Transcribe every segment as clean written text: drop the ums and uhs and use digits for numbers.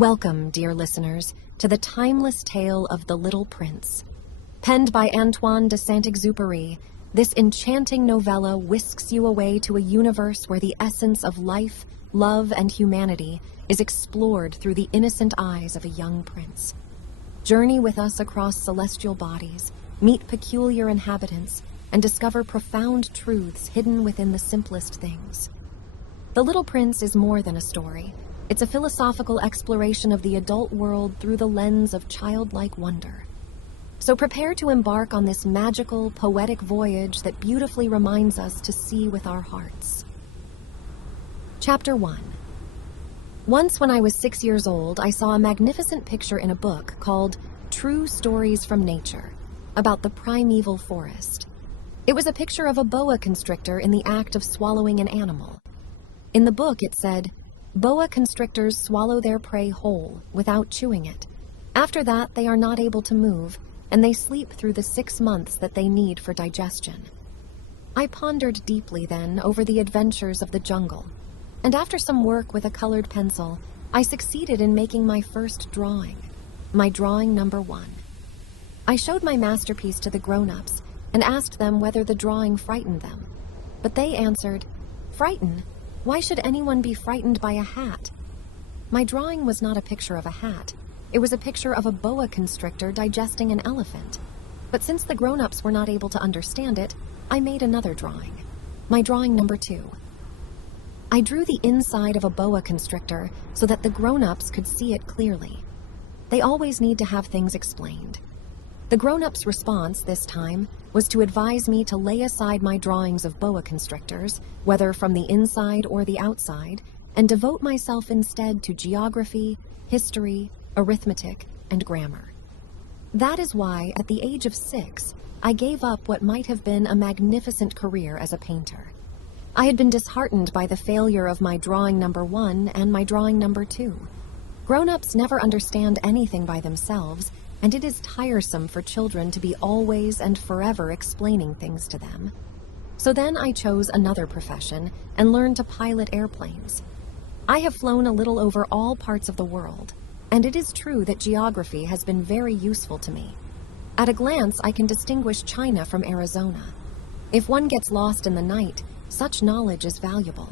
Welcome, dear listeners, to the timeless tale of The Little Prince. Penned by Antoine de Saint-Exupéry, this enchanting novella whisks you away to a universe where the essence of life, love, and humanity is explored through the innocent eyes of a young prince. Journey with us across celestial bodies, meet peculiar inhabitants, and discover profound truths hidden within the simplest things. The Little Prince is more than a story. It's a philosophical exploration of the adult world through the lens of childlike wonder. So prepare to embark on this magical, poetic voyage that beautifully reminds us to see with our hearts. Chapter 1. Once when I was 6 years old, I saw a magnificent picture in a book called True Stories from Nature, about the primeval forest. It was a picture of a boa constrictor in the act of swallowing an animal. In the book it said, "Boa constrictors swallow their prey whole, without chewing it. After that, they are not able to move, and they sleep through the 6 months that they need for digestion." I pondered deeply then over the adventures of the jungle, and after some work with a colored pencil, I succeeded in making my first drawing, my drawing number 1. I showed my masterpiece to the grown-ups and asked them whether the drawing frightened them. But they answered, "Frighten? Why should anyone be frightened by a hat?" My drawing was not a picture of a hat. It was a picture of a boa constrictor digesting an elephant. But since the grown-ups were not able to understand it, I made another drawing, my drawing number 2. I drew the inside of a boa constrictor so that the grown-ups could see it clearly. They always need to have things explained. The grown-ups' response this time was to advise me to lay aside my drawings of boa constrictors, whether from the inside or the outside, and devote myself instead to geography, history, arithmetic, and grammar. That is why, at the age of 6, I gave up what might have been a magnificent career as a painter. I had been disheartened by the failure of my drawing number 1 and my drawing number 2. Grown-ups never understand anything by themselves, and it is tiresome for children to be always and forever explaining things to them. So then I chose another profession and learned to pilot airplanes. I have flown a little over all parts of the world, and it is true that geography has been very useful to me. At a glance, I can distinguish China from Arizona. If one gets lost in the night, such knowledge is valuable.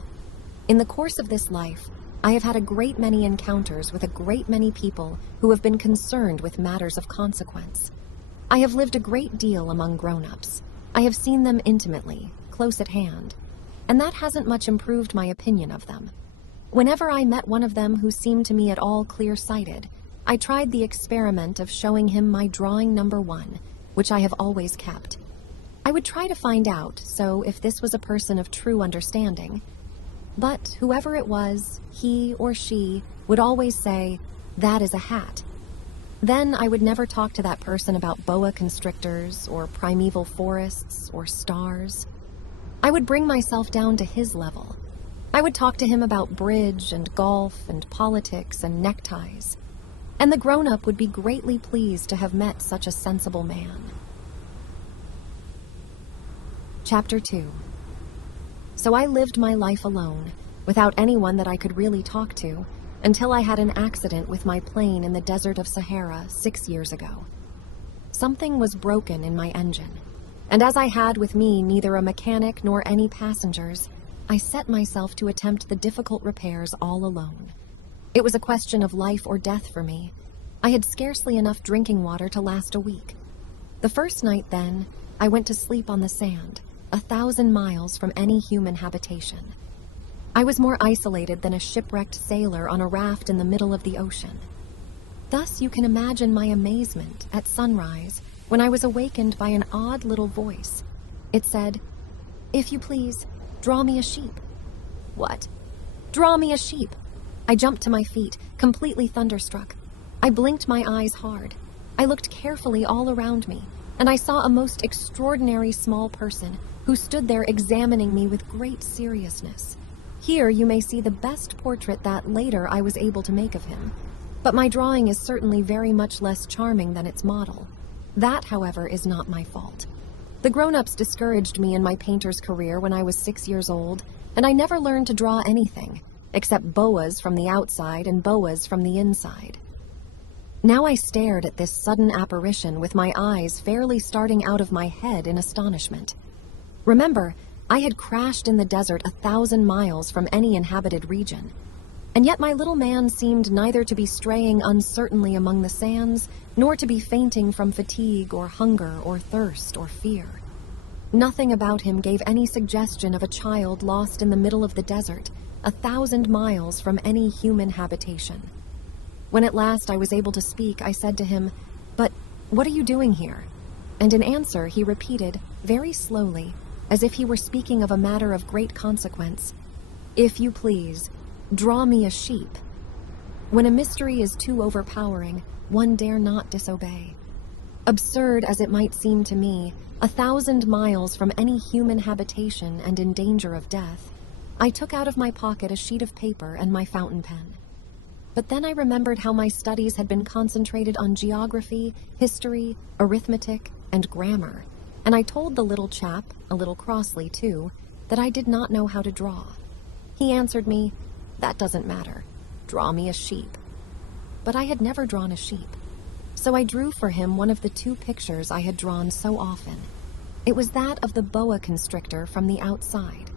In the course of this life, I have had a great many encounters with a great many people who have been concerned with matters of consequence. I have lived a great deal among grown-ups. I have seen them intimately, close at hand, and that hasn't much improved my opinion of them. Whenever I met one of them who seemed to me at all clear-sighted, I tried the experiment of showing him my drawing number 1, which I have always kept. I would try to find out, so if this was a person of true understanding. But whoever it was, he or she would always say, "That is a hat." Then I would never talk to that person about boa constrictors or primeval forests or stars. I would bring myself down to his level. I would talk to him about bridge and golf and politics and neckties. And the grown-up would be greatly pleased to have met such a sensible man. Chapter 2. So I lived my life alone, without anyone that I could really talk to, until I had an accident with my plane in the desert of Sahara 6 years ago. Something was broken in my engine, and as I had with me neither a mechanic nor any passengers, I set myself to attempt the difficult repairs all alone. It was a question of life or death for me. I had scarcely enough drinking water to last a week. The first night, then, I went to sleep on the sand, 1,000 miles from any human habitation. I was more isolated than a shipwrecked sailor on a raft in the middle of the ocean. Thus you can imagine my amazement at sunrise when I was awakened by an odd little voice. It said, "If you please, draw me a sheep." What? Draw me a sheep! I jumped to my feet, completely thunderstruck. I blinked my eyes hard. I looked carefully all around me, and I saw a most extraordinary small person who stood there examining me with great seriousness. Here you may see the best portrait that later I was able to make of him, but my drawing is certainly very much less charming than its model. That, however, is not my fault. The grown-ups discouraged me in my painter's career when I was 6 years old, and I never learned to draw anything. except boas from the outside and boas from the inside. Now I stared at this sudden apparition with my eyes fairly starting out of my head in astonishment. Remember, I had crashed in the desert 1,000 miles from any inhabited region, and yet my little man seemed neither to be straying uncertainly among the sands, nor to be fainting from fatigue or hunger or thirst or fear. Nothing about him gave any suggestion of a child lost in the middle of the desert, 1,000 miles from any human habitation. When at last I was able to speak, I said to him, "But what are you doing here?" And in answer, he repeated, very slowly, as if he were speaking of a matter of great consequence, "If you please, draw me a sheep." When a mystery is too overpowering, one dare not disobey. Absurd as it might seem to me, 1,000 miles from any human habitation and in danger of death, I took out of my pocket a sheet of paper and my fountain pen. But then I remembered how my studies had been concentrated on geography, history, arithmetic, and grammar, and I told the little chap, a little crossly too, that I did not know how to draw. He answered me, "That doesn't matter. Draw me a sheep." But I had never drawn a sheep, so I drew for him one of the 2 pictures I had drawn so often. It was that of the boa constrictor from the outside,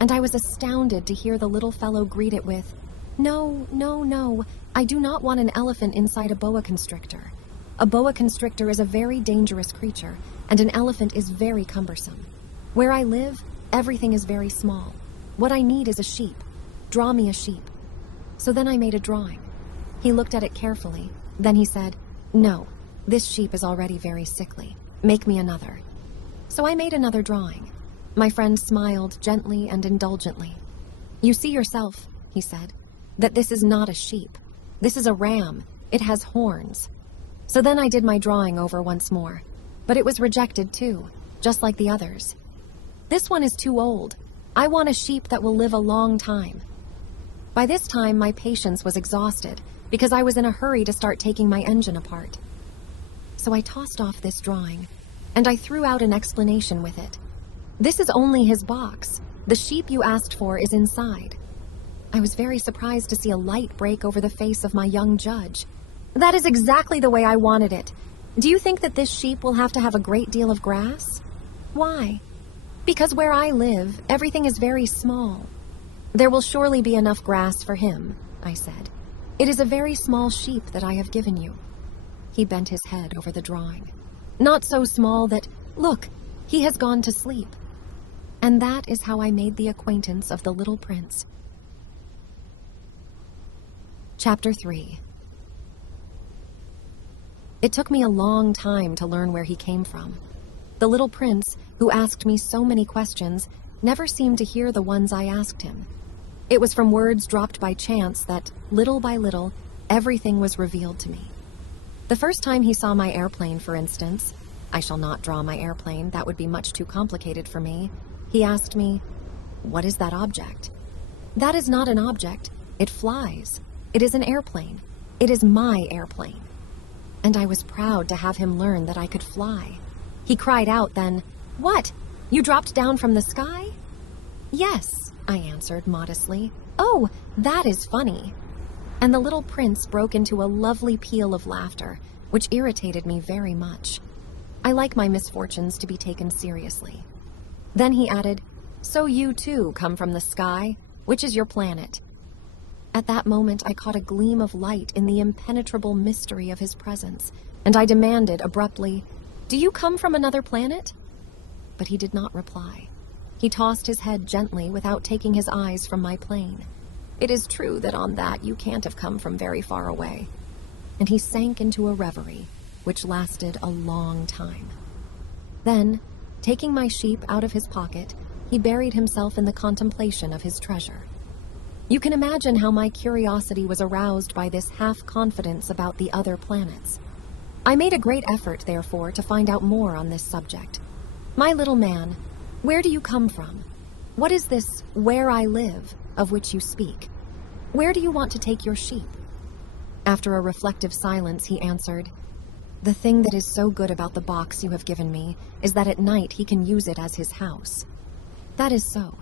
and I was astounded to hear the little fellow greet it with, "No, no, no, I do not want an elephant inside a boa constrictor. A boa constrictor is a very dangerous creature, and an elephant is very cumbersome. Where I live, everything is very small. What I need is a sheep. Draw me a sheep." So then I made a drawing. He looked at it carefully. Then he said, "No, this sheep is already very sickly. Make me another." So I made another drawing. My friend smiled gently and indulgently. "You see yourself," he said, "that this is not a sheep. This is a ram. It has horns." So then I did my drawing over once more, but it was rejected too, just like the others. "This one is too old. I want a sheep that will live a long time." By this time, my patience was exhausted because I was in a hurry to start taking my engine apart. So I tossed off this drawing, and I threw out an explanation with it. "This is only his box. The sheep you asked for is inside." I was very surprised to see a light break over the face of my young judge. "That is exactly the way I wanted it. Do you think that this sheep will have to have a great deal of grass?" "Why?" "Because where I live, everything is very small." "There will surely be enough grass for him," I said. "It is a very small sheep that I have given you." He bent his head over the drawing. "Not so small that, look, he has gone to sleep." And that is how I made the acquaintance of the little prince. Chapter 3. It took me a long time to learn where he came from. The little prince, who asked me so many questions, never seemed to hear the ones I asked him. It was from words dropped by chance that, little by little, everything was revealed to me. The first time he saw my airplane, for instance, I shall not draw my airplane, that would be much too complicated for me, he asked me, "What is that object?" "That is not an object. It flies. It is an airplane. It is my airplane." And I was proud to have him learn that I could fly. He cried out then, "What? You dropped down from the sky?" "Yes," I answered modestly. "Oh, that is funny." And the little prince broke into a lovely peal of laughter, which irritated me very much. I like my misfortunes to be taken seriously. Then he added, "So you too come from the sky? Which is your planet?" At that moment, I caught a gleam of light in the impenetrable mystery of his presence, and I demanded abruptly, "Do you come from another planet?" But he did not reply. He tossed his head gently without taking his eyes from my plane. "It is true that on that you can't have come from very far away." And he sank into a reverie, which lasted a long time. Then, taking my sheep out of his pocket, he buried himself in the contemplation of his treasure. You can imagine how my curiosity was aroused by this half-confidence about the other planets. I made a great effort, therefore, to find out more on this subject. "My little man, where do you come from? What is this 'where I live' of which you speak? Where do you want to take your sheep?" After a reflective silence, he answered, "The thing that is so good about the box you have given me is that at night he can use it as his house." "That is so.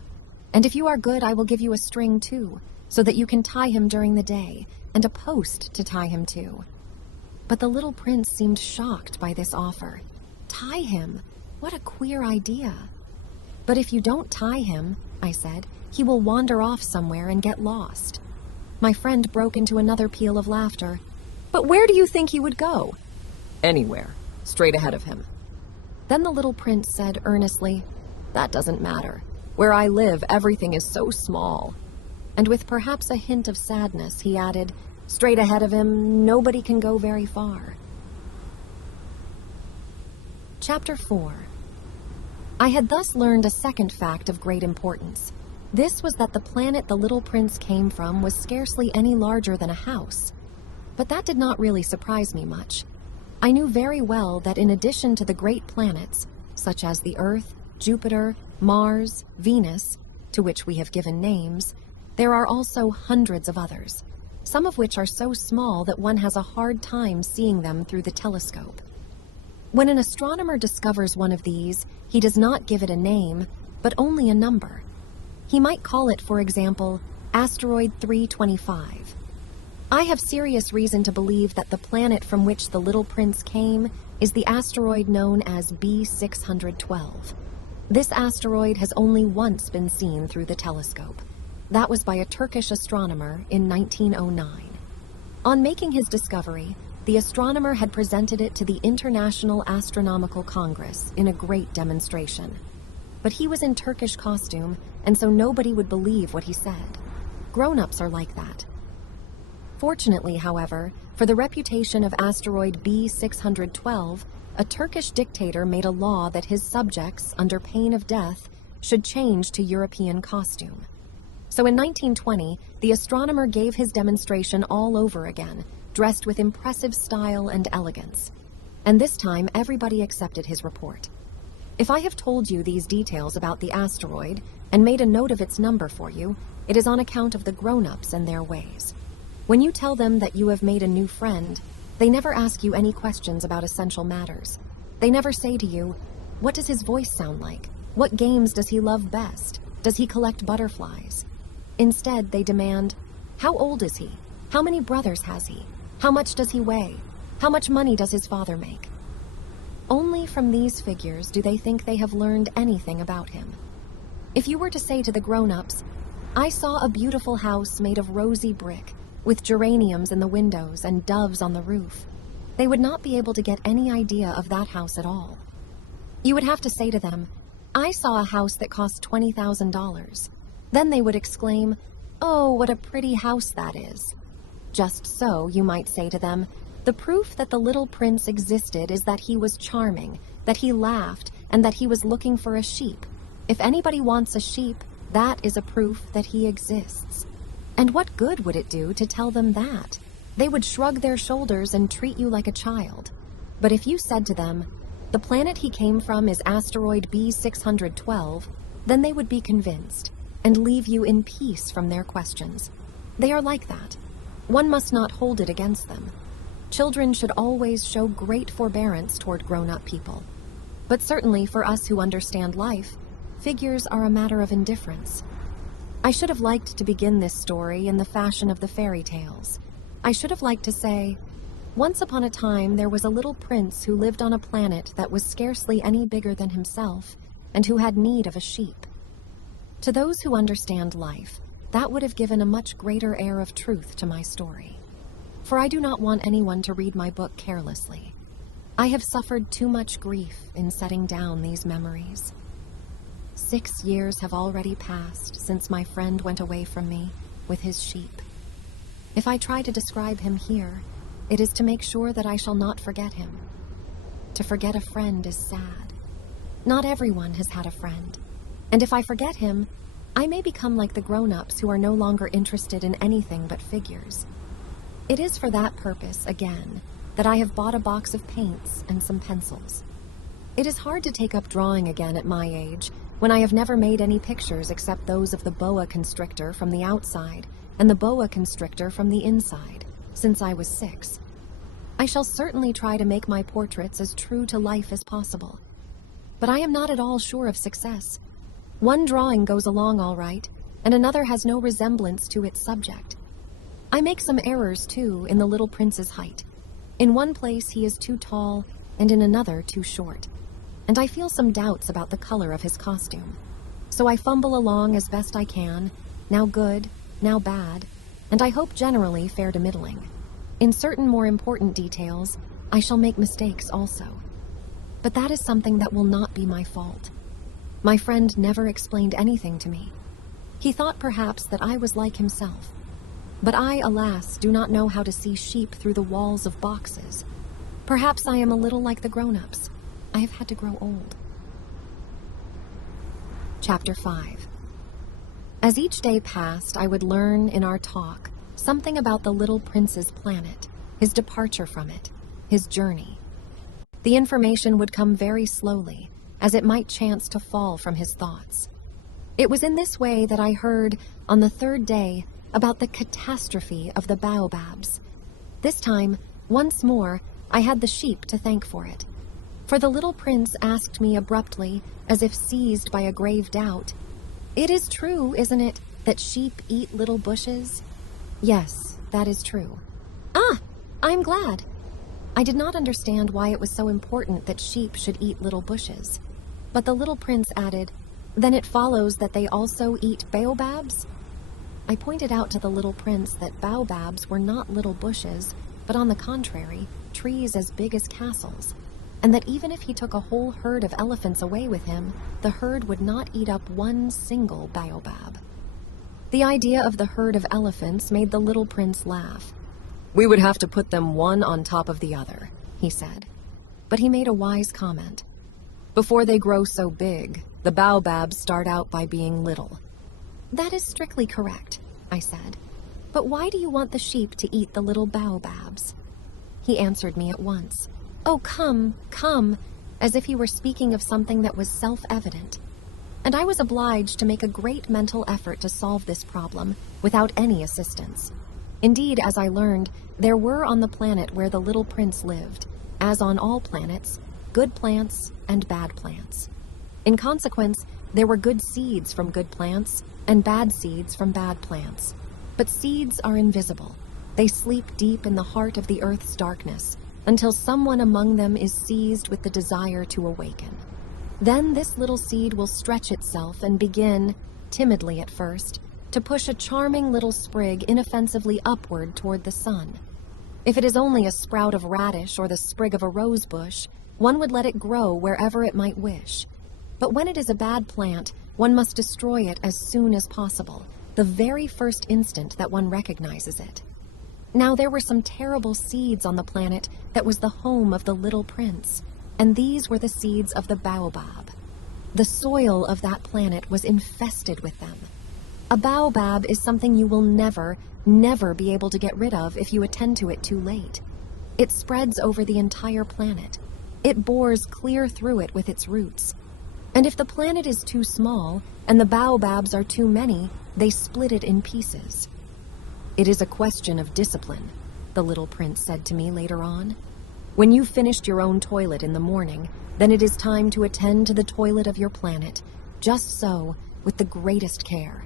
And if you are good, I will give you a string too, so that you can tie him during the day, and a post to tie him to. But the little prince seemed shocked by this offer. Tie him? What a queer idea. But if you don't tie him, I said, he will wander off somewhere and get lost. My friend broke into another peal of laughter. But where do you think he would go? Anywhere, straight ahead of him. Then the little prince said earnestly, That doesn't matter. Where I live, everything is so small. And with perhaps a hint of sadness, he added, Straight ahead of him, nobody can go very far. Chapter 4. I had thus learned a second fact of great importance. This was that the planet the little prince came from was scarcely any larger than a house. But that did not really surprise me much. I knew very well that in addition to the great planets, such as the Earth, Jupiter, Mars, Venus, to which we have given names, there are also hundreds of others, some of which are so small that one has a hard time seeing them through the telescope. When an astronomer discovers one of these, he does not give it a name, but only a number. He might call it, for example, Asteroid 325. I have serious reason to believe that the planet from which the little prince came is the asteroid known as B612. This asteroid has only once been seen through the telescope. That was by a Turkish astronomer in 1909. On making his discovery, the astronomer had presented it to the International Astronomical Congress in a great demonstration. But he was in Turkish costume, and so nobody would believe what he said. Grown-ups are like that. Fortunately, however, for the reputation of asteroid B612, a Turkish dictator made a law that his subjects, under pain of death, should change to European costume. So in 1920, the astronomer gave his demonstration all over again, dressed with impressive style and elegance. And this time, everybody accepted his report. If I have told you these details about the asteroid and made a note of its number for you, it is on account of the grown-ups and their ways. When you tell them that you have made a new friend, they never ask you any questions about essential matters. They never say to you, what does his voice sound like? What games does he love best? Does he collect butterflies? Instead, they demand, how old is he? How many brothers has he? How much does he weigh? How much money does his father make? Only from these figures do they think they have learned anything about him. If you were to say to the grown-ups, I saw a beautiful house made of rosy brick, with geraniums in the windows and doves on the roof, they would not be able to get any idea of that house at all. You would have to say to them, I saw a house that cost $20,000. Then they would exclaim, oh, what a pretty house that is. Just so, you might say to them, the proof that the little prince existed is that he was charming, that he laughed, and that he was looking for a sheep. If anybody wants a sheep, that is a proof that he exists. And what good would it do to tell them that? They would shrug their shoulders and treat you like a child. But if you said to them, the planet he came from is asteroid B612, then they would be convinced and leave you in peace from their questions. They are like that. One must not hold it against them. Children should always show great forbearance toward grown-up people. But certainly for us who understand life, figures are a matter of indifference. I should have liked to begin this story in the fashion of the fairy tales. I should have liked to say, once upon a time there was a little prince who lived on a planet that was scarcely any bigger than himself, and who had need of a sheep. To those who understand life, that would have given a much greater air of truth to my story. For I do not want anyone to read my book carelessly. I have suffered too much grief in setting down these memories. 6 years have already passed since my friend went away from me with his sheep. If I try to describe him here, it is to make sure that I shall not forget him. To forget a friend is sad. Not everyone has had a friend, and if I forget him, I may become like the grown-ups who are no longer interested in anything but figures. It is for that purpose, again, that I have bought a box of paints and some pencils. It is hard to take up drawing again at my age, when I have never made any pictures except those of the boa constrictor from the outside and the boa constrictor from the inside, since I was 6. I shall certainly try to make my portraits as true to life as possible. But I am not at all sure of success. One drawing goes along all right, and another has no resemblance to its subject. I make some errors, too, in the little prince's height. In one place he is too tall, and in another too short. And I feel some doubts about the color of his costume. So I fumble along as best I can, now good, now bad, and I hope generally fair to middling. In certain more important details, I shall make mistakes also. But that is something that will not be my fault. My friend never explained anything to me. He thought perhaps that I was like himself. But I, alas, do not know how to see sheep through the walls of boxes. Perhaps I am a little like the grown-ups. I have had to grow old. Chapter 5. As each day passed, I would learn in our talk something about the little prince's planet, his departure from it, his journey. The information would come very slowly, as it might chance to fall from his thoughts. It was in this way that I heard, on the third day, about the catastrophe of the baobabs. This time, once more, I had the sheep to thank for it. For the little prince asked me abruptly, as if seized by a grave doubt, "It is true, isn't it, that sheep eat little bushes?" "Yes, that is true." "Ah, I'm glad." I did not understand why it was so important that sheep should eat little bushes. But the little prince added, "Then it follows that they also eat baobabs?" I pointed out to the little prince that baobabs were not little bushes, but on the contrary, trees as big as castles, and that even if he took a whole herd of elephants away with him, the herd would not eat up one single baobab. The idea of the herd of elephants made the little prince laugh. "We would have to put them one on top of the other," he said. But he made a wise comment. "Before they grow so big, the baobabs start out by being little." "That is strictly correct," I said. "But why do you want the sheep to eat the little baobabs?" He answered me at once. "Oh, come, come," as if he were speaking of something that was self-evident. And I was obliged to make a great mental effort to solve this problem without any assistance. Indeed, as I learned, there were on the planet where the little prince lived, as on all planets, good plants and bad plants. In consequence, there were good seeds from good plants and bad seeds from bad plants. But seeds are invisible. They sleep deep in the heart of the earth's darkness until someone among them is seized with the desire to awaken. Then this little seed will stretch itself and begin, timidly at first, to push a charming little sprig inoffensively upward toward the sun. If it is only a sprout of radish or the sprig of a rose bush, one would let it grow wherever it might wish. But when it is a bad plant, one must destroy it as soon as possible, the very first instant that one recognizes it. Now there were some terrible seeds on the planet that was the home of the little prince, and these were the seeds of the baobab. The soil of that planet was infested with them. A baobab is something you will never, never be able to get rid of if you attend to it too late. It spreads over the entire planet. It bores clear through it with its roots. And if the planet is too small and the baobabs are too many, they split it in pieces. "It is a question of discipline," the little prince said to me later on. "When you've finished your own toilet in the morning, then it is time to attend to the toilet of your planet, just so, with the greatest care.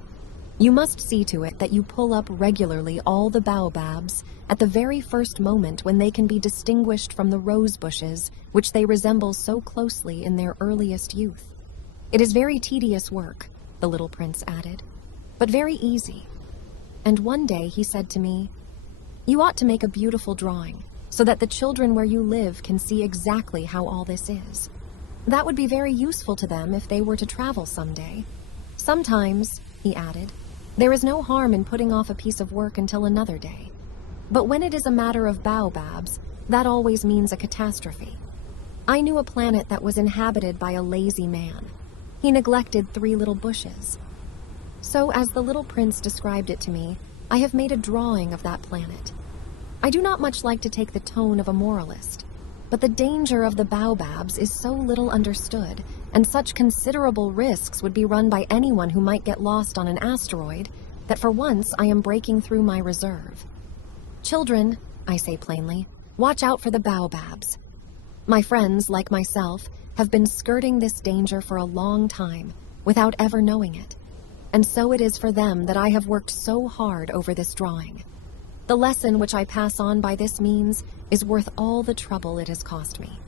You must see to it that you pull up regularly all the baobabs at the very first moment when they can be distinguished from the rose bushes, which they resemble so closely in their earliest youth. It is very tedious work," the little prince added, "but very easy." And one day he said to me, "You ought to make a beautiful drawing, so that the children where you live can see exactly how all this is. That would be very useful to them if they were to travel someday. Sometimes," he added, "there is no harm in putting off a piece of work until another day. But when it is a matter of baobabs, that always means a catastrophe. I knew a planet that was inhabited by a lazy man. He neglected 3 little bushes. So, as the little prince described it to me, I have made a drawing of that planet. I do not much like to take the tone of a moralist, but the danger of the baobabs is so little understood, and such considerable risks would be run by anyone who might get lost on an asteroid, that for once I am breaking through my reserve. Children, I say plainly, watch out for the baobabs. My friends, like myself, have been skirting this danger for a long time, without ever knowing it. and so it is for them that I have worked so hard over this drawing. The lesson which I pass on by this means is worth all the trouble it has cost me.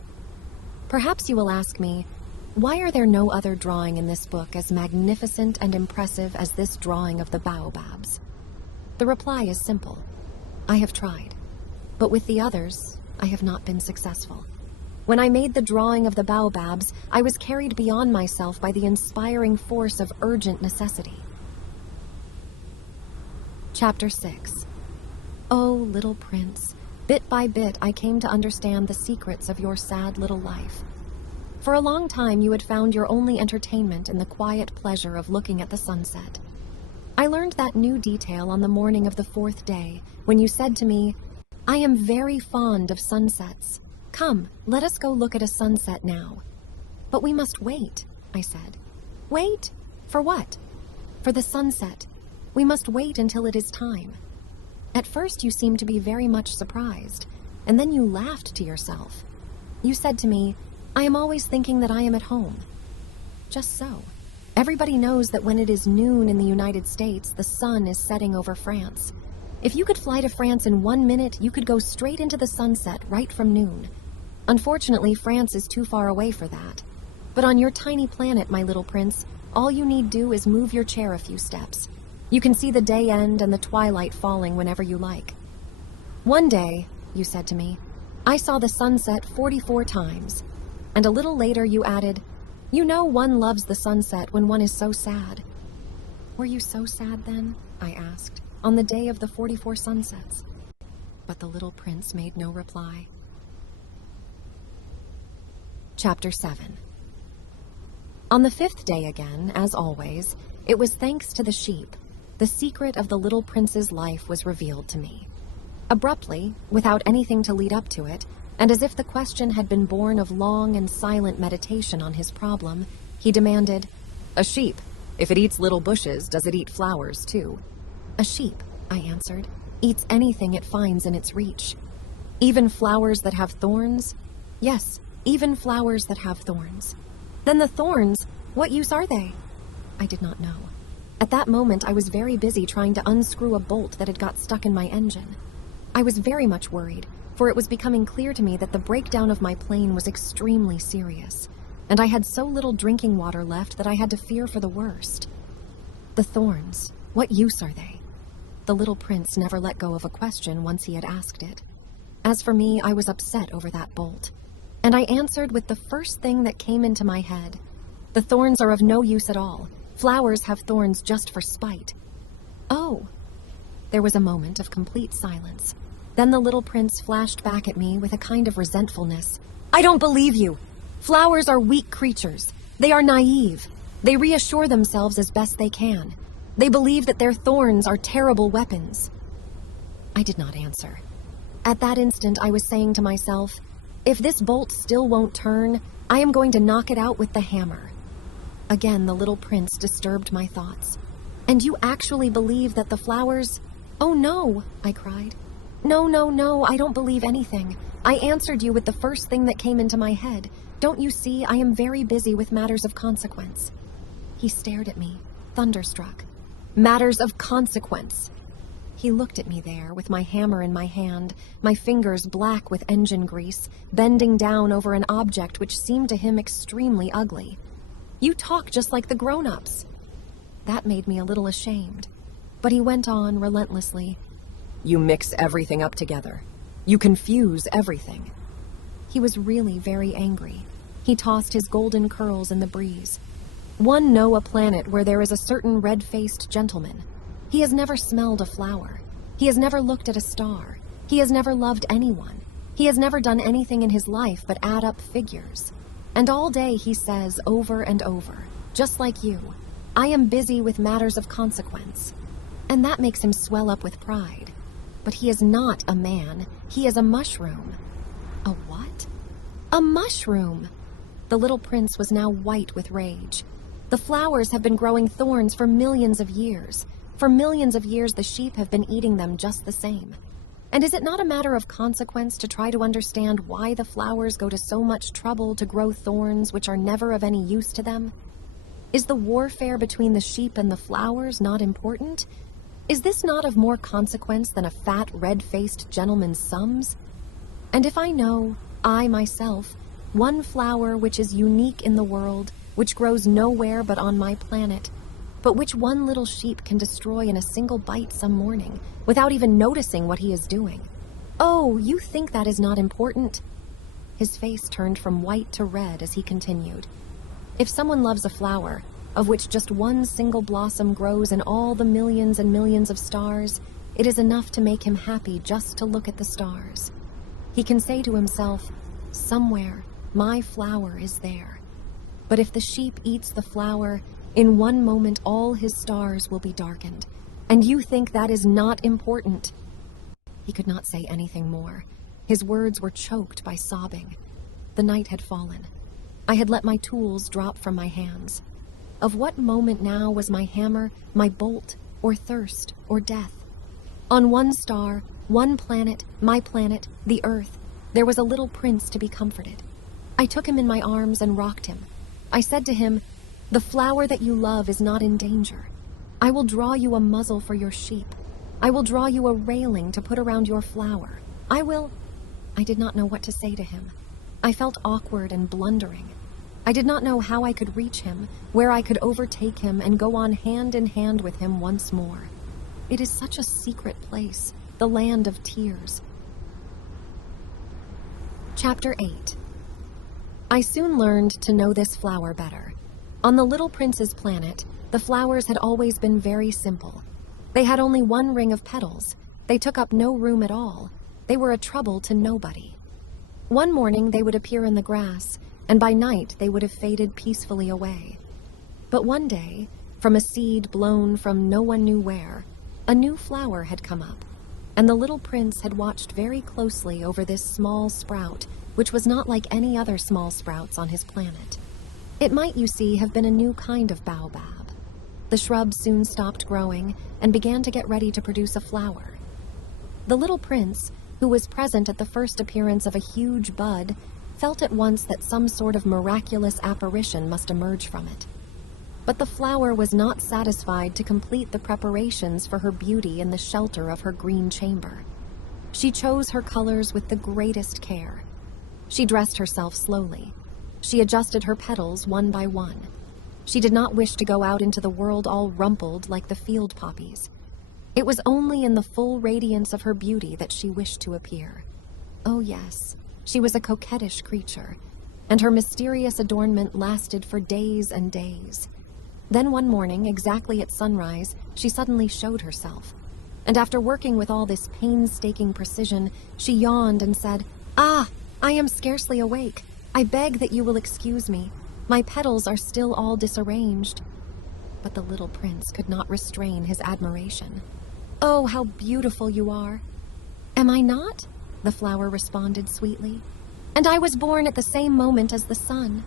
Perhaps you will ask me, why are there no other drawing in this book as magnificent and impressive as this drawing of the baobabs? The reply is simple. I have tried, but with the others, I have not been successful. When I made the drawing of the baobabs, I was carried beyond myself by the inspiring force of urgent necessity. Chapter 6. Oh, little prince, bit by bit I came to understand the secrets of your sad little life. For a long time you had found your only entertainment in the quiet pleasure of looking at the sunset. I learned that new detail on the morning of the 4th day, when you said to me, "I am very fond of sunsets. Come, let us go look at a sunset now." "But we must wait," I said. "Wait? For what?" "For the sunset. We must wait until it is time." At first you seemed to be very much surprised, and then you laughed to yourself. You said to me, "I am always thinking that I am at home." Just so. Everybody knows that when it is noon in the United States, the sun is setting over France. If you could fly to France in 1 minute, you could go straight into the sunset right from noon. Unfortunately, France is too far away for that. But on your tiny planet, my little prince, all you need do is move your chair a few steps. You can see the day end and the twilight falling whenever you like. "One day," you said to me, "I saw the sunset 44 times. And a little later you added, "You know one loves the sunset when one is so sad." "Were you so sad then?" I asked, "on the day of the 44 sunsets?" But the little prince made no reply. Chapter 7. On the 5th day again, as always, it was thanks to the sheep. The secret of the little prince's life was revealed to me. Abruptly, without anything to lead up to it, and as if the question had been born of long and silent meditation on his problem, he demanded, "A sheep, if it eats little bushes, does it eat flowers too?" "A sheep," I answered, "eats anything it finds in its reach." "Even flowers that have thorns?" "Yes, even flowers that have thorns." "Then the thorns, what use are they?" I did not know. At that moment, I was very busy trying to unscrew a bolt that had got stuck in my engine. I was very much worried, for it was becoming clear to me that the breakdown of my plane was extremely serious, and I had so little drinking water left that I had to fear for the worst. "The thorns, what use are they?" The little prince never let go of a question once he had asked it. As for me, I was upset over that bolt, and I answered with the first thing that came into my head. "The thorns are of no use at all. Flowers have thorns just for spite." "Oh." There was a moment of complete silence. Then the little prince flashed back at me with a kind of resentfulness. "I don't believe you. Flowers are weak creatures. They are naive. They reassure themselves as best they can. They believe that their thorns are terrible weapons." I did not answer. At that instant, I was saying to myself, if this bolt still won't turn, I am going to knock it out with the hammer. Again, the little prince disturbed my thoughts. "And you actually believe that the flowers—" "Oh, no," I cried. No, I don't believe anything. I answered you with the first thing that came into my head. Don't you see, I am very busy with matters of consequence." He stared at me, thunderstruck. "Matters of consequence." He looked at me there, with my hammer in my hand, my fingers black with engine grease, bending down over an object which seemed to him extremely ugly. "You talk just like the grown-ups." That made me a little ashamed. But he went on relentlessly. "You mix everything up together. You confuse everything." He was really very angry. He tossed his golden curls in the breeze. "One know a planet where there is a certain red-faced gentleman. He has never smelled a flower. He has never looked at a star. He has never loved anyone. He has never done anything in his life but add up figures. And all day he says over and over, just like you, 'I am busy with matters of consequence.' And that makes him swell up with pride. But he is not a man. He is a mushroom." "A what?" "A mushroom!" The little prince was now white with rage. "The flowers have been growing thorns for millions of years. For millions of years the sheep have been eating them just the same. And is it not a matter of consequence to try to understand why the flowers go to so much trouble to grow thorns which are never of any use to them?" Is the warfare between the sheep and the flowers not important? Is this not of more consequence than a fat, red-faced gentleman's sums? And if I know, I myself, one flower which is unique in the world, which grows nowhere but on my planet, but which one little sheep can destroy in a single bite some morning, without even noticing what he is doing. Oh, you think that is not important? His face turned from white to red as he continued. If someone loves a flower, of which just one single blossom grows in all the millions and millions of stars, it is enough to make him happy just to look at the stars. He can say to himself, somewhere, my flower is there. But if the sheep eats the flower, in one moment all his stars will be darkened. And you think that is not important? He could not say anything more. His words were choked by sobbing. The night had fallen. I had let my tools drop from my hands. Of what moment now was my hammer, my bolt, or thirst, or death? On one star, one planet, my planet, the Earth, there was a little prince to be comforted. I took him in my arms and rocked him. I said to him, the flower that you love is not in danger. I will draw you a muzzle for your sheep. I will draw you a railing to put around your flower. I did not know what to say to him. I felt awkward and blundering. I did not know how I could reach him, where I could overtake him and go on hand in hand with him once more. It is such a secret place, the land of tears. Chapter 8. I soon learned to know this flower better. On the little prince's planet, the flowers had always been very simple. They had only one ring of petals. They took up no room at all. They were a trouble to nobody. One morning they would appear in the grass, and by night they would have faded peacefully away. But one day, from a seed blown from no one knew where, a new flower had come up, and the little prince had watched very closely over this small sprout, which was not like any other small sprouts on his planet. It might, you see, have been a new kind of baobab. The shrub soon stopped growing and began to get ready to produce a flower. The little prince, who was present at the first appearance of a huge bud, felt at once that some sort of miraculous apparition must emerge from it. But the flower was not satisfied to complete the preparations for her beauty in the shelter of her green chamber. She chose her colors with the greatest care. She dressed herself slowly. She adjusted her petals one by one. She did not wish to go out into the world all rumpled like the field poppies. It was only in the full radiance of her beauty that she wished to appear. Oh yes, she was a coquettish creature, and her mysterious adornment lasted for days and days. Then one morning, exactly at sunrise, she suddenly showed herself. And after working with all this painstaking precision, she yawned and said, "Ah, I am scarcely awake. I beg that you will excuse me. My petals are still all disarranged." But the little prince could not restrain his admiration. "Oh, how beautiful you are." "Am I not?" the flower responded sweetly. "And I was born at the same moment as the sun."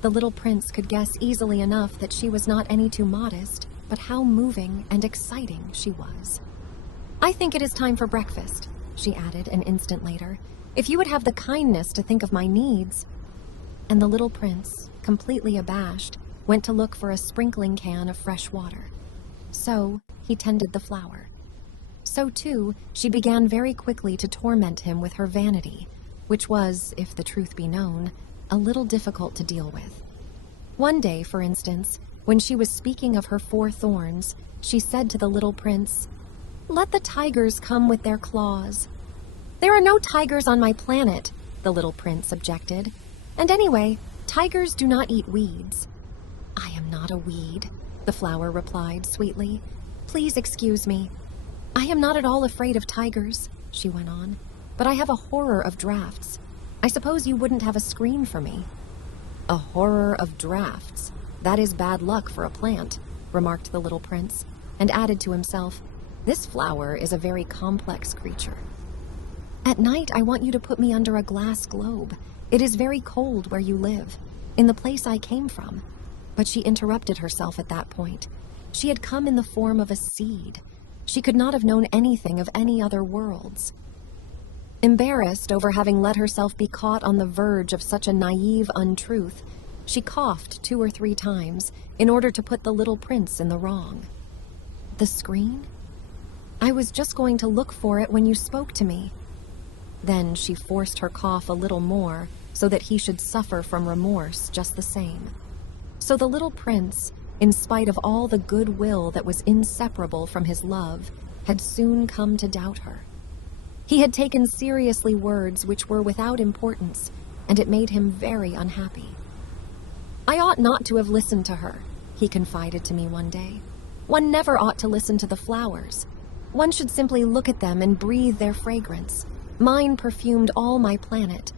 The little prince could guess easily enough that she was not any too modest, but how moving and exciting she was. "I think it is time for breakfast," she added an instant later. "If you would have the kindness to think of my needs." And the little prince, completely abashed, went to look for a sprinkling can of fresh water. So he tended the flower. So too, she began very quickly to torment him with her vanity, which was, if the truth be known, a little difficult to deal with. One day, for instance, when she was speaking of her 4 thorns, she said to the little prince, "Let the tigers come with their claws." "There are no tigers on my planet," the little prince objected. "And anyway, tigers do not eat weeds." "I am not a weed," the flower replied sweetly. "Please excuse me. I am not at all afraid of tigers," she went on, "but I have a horror of drafts. I suppose you wouldn't have a screen for me." "A horror of drafts? That is bad luck for a plant," remarked the little prince, and added to himself, "This flower is a very complex creature." "At night I want you to put me under a glass globe. It is very cold where you live, in the place I came from." But she interrupted herself at that point. She had come in the form of a seed. She could not have known anything of any other worlds. Embarrassed over having let herself be caught on the verge of such a naive untruth, She coughed 2 or 3 times in order to put the little prince in the wrong. The screen? I was just going to look for it when you spoke to me. Then she forced her cough a little more so that he should suffer from remorse just the same. So the little prince, in spite of all the goodwill that was inseparable from his love, had soon come to doubt her. He had taken seriously words which were without importance, and it made him very unhappy. I ought not to have listened to her, he confided to me one day. One never ought to listen to the flowers. One should simply look at them and breathe their fragrance. Mine perfumed all my planet,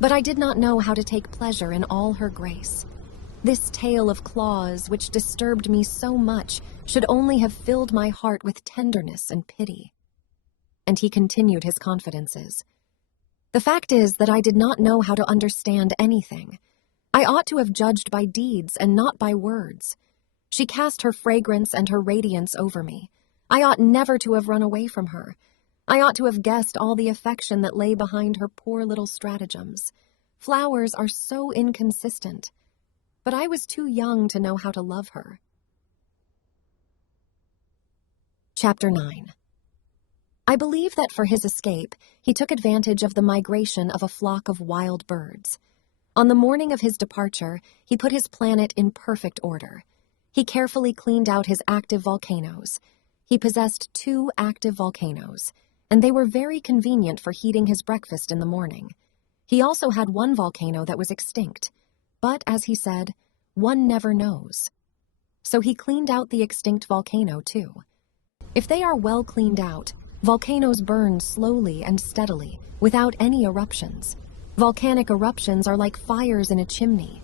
but I did not know how to take pleasure in all her grace. This tale of claws, which disturbed me so much, should only have filled my heart with tenderness and pity. And he continued his confidences. The fact is that I did not know how to understand anything. I ought to have judged by deeds and not by words. She cast her fragrance and her radiance over me. I ought never to have run away from her. I ought to have guessed all the affection that lay behind her poor little stratagems. Flowers are so inconsistent. But I was too young to know how to love her. Chapter 9. I believe that for his escape, he took advantage of the migration of a flock of wild birds. On the morning of his departure, he put his planet in perfect order. He carefully cleaned out his active volcanoes. He possessed 2 active volcanoes, and they were very convenient for heating his breakfast in the morning. He also had 1 volcano that was extinct, but, as he said, one never knows. So he cleaned out the extinct volcano, too. If they are well cleaned out, volcanoes burn slowly and steadily, without any eruptions. Volcanic eruptions are like fires in a chimney.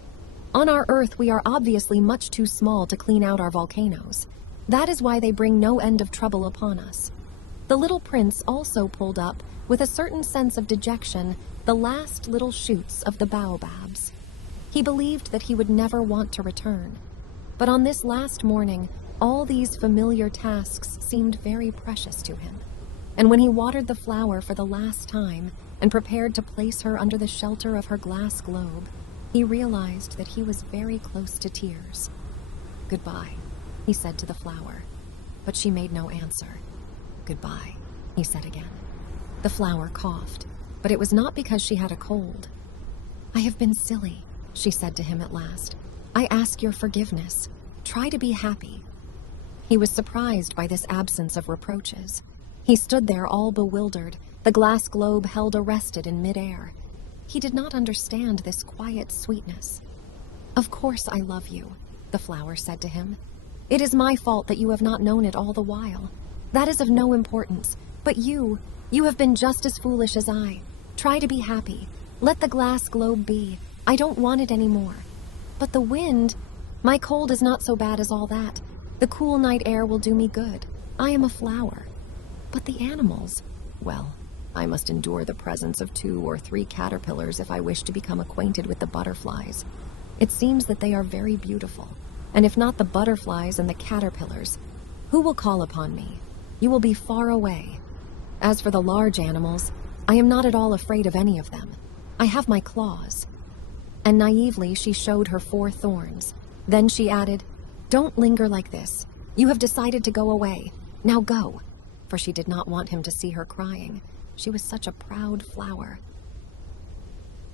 On our Earth, we are obviously much too small to clean out our volcanoes. That is why they bring no end of trouble upon us. The little prince also pulled up, with a certain sense of dejection, the last little shoots of the baobabs. He believed that he would never want to return. But on this last morning, all these familiar tasks seemed very precious to him. And when he watered the flower for the last time and prepared to place her under the shelter of her glass globe, he realized that he was very close to tears. "Goodbye," he said to the flower, but she made no answer. "Goodbye," he said again. The flower coughed, but it was not because she had a cold. "I have been silly," she said to him at last. "I ask your forgiveness. Try to be happy." He was surprised by this absence of reproaches. He stood there all bewildered, the glass globe held arrested in midair. He did not understand this quiet sweetness. "Of course I love you," the flower said to him. "It is my fault that you have not known it all the while. That is of no importance, but you have been just as foolish as I. Try to be happy. Let the glass globe be. I don't want it anymore. But the wind, my cold is not so bad as all that. The cool night air will do me good. I am a flower. But the animals, well, I must endure the presence of 2 or 3 caterpillars if I wish to become acquainted with the butterflies. It seems that they are very beautiful, and if not the butterflies and the caterpillars, who will call upon me? You will be far away. As for the large animals, I am not at all afraid of any of them. I have my claws." And naively she showed her 4 thorns. Then she added, "Don't linger like this. You have decided to go away. Now go," for she did not want him to see her crying. She was such a proud flower.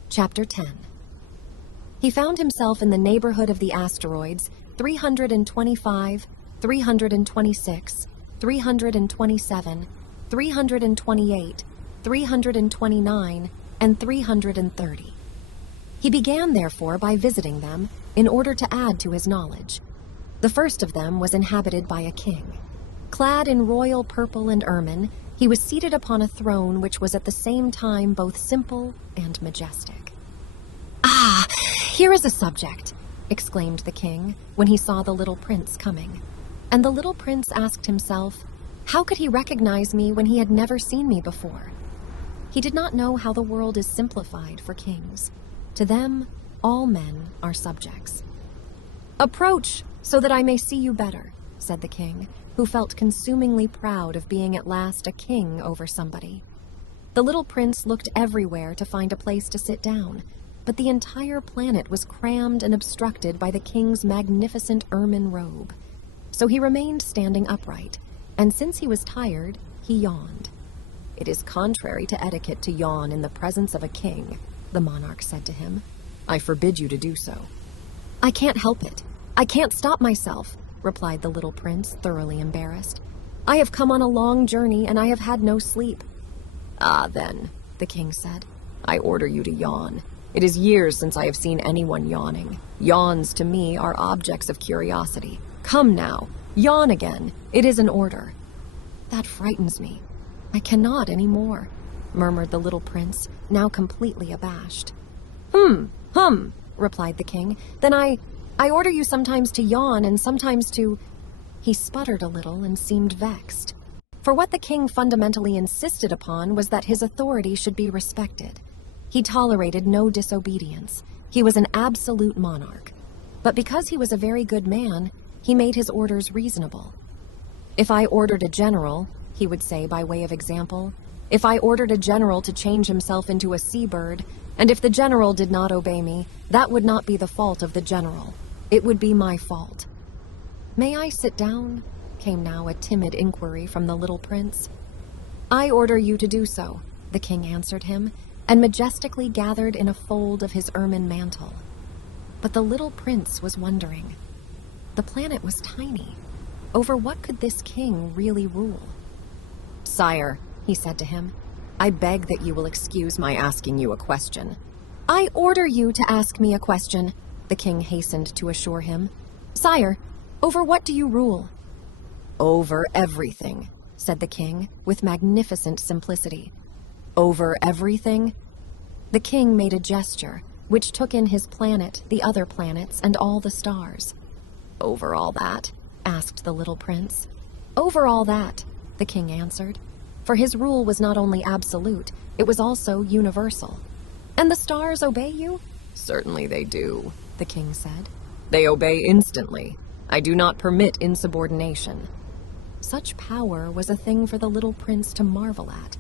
Chapter 10. He found himself in the neighborhood of the asteroids 325, 326, 327, 328, 329, and 330. He began, therefore, by visiting them in order to add to his knowledge. The first of them was inhabited by a king. Clad in royal purple and ermine, he was seated upon a throne which was at the same time both simple and majestic. "Ah, here is a subject," exclaimed the king when he saw the little prince coming. And the little prince asked himself, how could he recognize me when he had never seen me before? He did not know how the world is simplified for kings. To them, all men are subjects. "Approach, so that I may see you better," said the king, who felt consumingly proud of being at last a king over somebody. The little prince looked everywhere to find a place to sit down, but the entire planet was crammed and obstructed by the king's magnificent ermine robe. So he remained standing upright, and since he was tired, he yawned. "It is contrary to etiquette to yawn in the presence of a king," the monarch said to him. "I forbid you to do so." "I can't help it. I can't stop myself," replied the little prince, thoroughly embarrassed. "I have come on a long journey, and I have had no sleep." "Ah, then," the king said, "I order you to yawn. It is years since I have seen anyone yawning. Yawns, to me, are objects of curiosity. Come now, yawn again. It is an order." "That frightens me. I cannot any more," murmured the little prince, now completely abashed. Hum, replied the king. "Then I order you sometimes to yawn and sometimes to—" He sputtered a little and seemed vexed. For what the king fundamentally insisted upon was that his authority should be respected. He tolerated no disobedience. He was an absolute monarch. But because he was a very good man, he made his orders reasonable. "If I ordered a general," he would say by way of example, "if I ordered a general to change himself into a seabird, and if the general did not obey me, that would not be the fault of the general. It would be my fault." "May I sit down?" came now a timid inquiry from the little prince. "I order you to do so," the king answered him, and majestically gathered in a fold of his ermine mantle. But the little prince was wondering. The planet was tiny. Over what could this king really rule? "Sire," he said to him, "I beg that you will excuse my asking you a question." "I order you to ask me a question," the king hastened to assure him. "Sire, over what do you rule?" "Over everything," said the king, with magnificent simplicity. "Over everything?" The king made a gesture, which took in his planet, the other planets, and all the stars. "Over all that?" asked the little prince. "Over all that," the king answered, for his rule was not only absolute, it was also universal. "And the stars obey you?" "Certainly they do," the king said. "They obey instantly. I do not permit insubordination." Such power was a thing for the little prince to marvel at.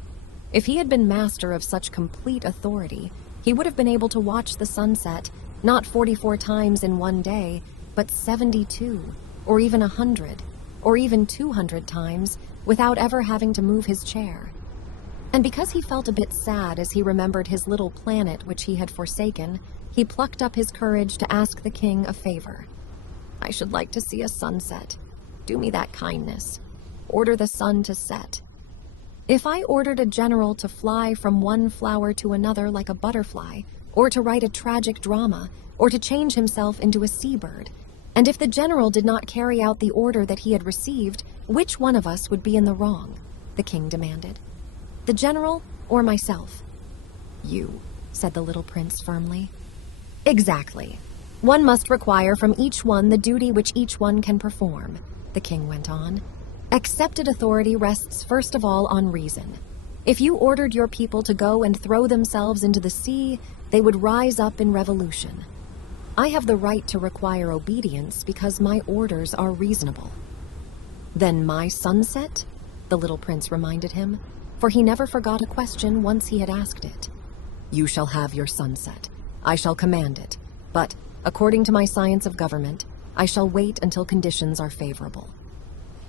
If he had been master of such complete authority, he would have been able to watch the sunset not 44 times in one day, but 72, or even 100, or even 200 times, without ever having to move his chair. And because he felt a bit sad as he remembered his little planet which he had forsaken, he plucked up his courage to ask the king a favor. "I should like to see a sunset. Do me that kindness. Order the sun to set." "If I ordered a general to fly from one flower to another like a butterfly, or to write a tragic drama, or to change himself into a seabird, and if the general did not carry out the order that he had received, which one of us would be in the wrong?" the king demanded. "The general or myself?" "You," said the little prince firmly. "Exactly. One must require from each one the duty which each one can perform," the king went on. "Accepted authority rests first of all on reason. If you ordered your people to go and throw themselves into the sea, they would rise up in revolution. I have the right to require obedience because my orders are reasonable." "Then my sunset?" the little prince reminded him, for he never forgot a question once he had asked it. "You shall have your sunset. I shall command it, but, according to my science of government, I shall wait until conditions are favorable."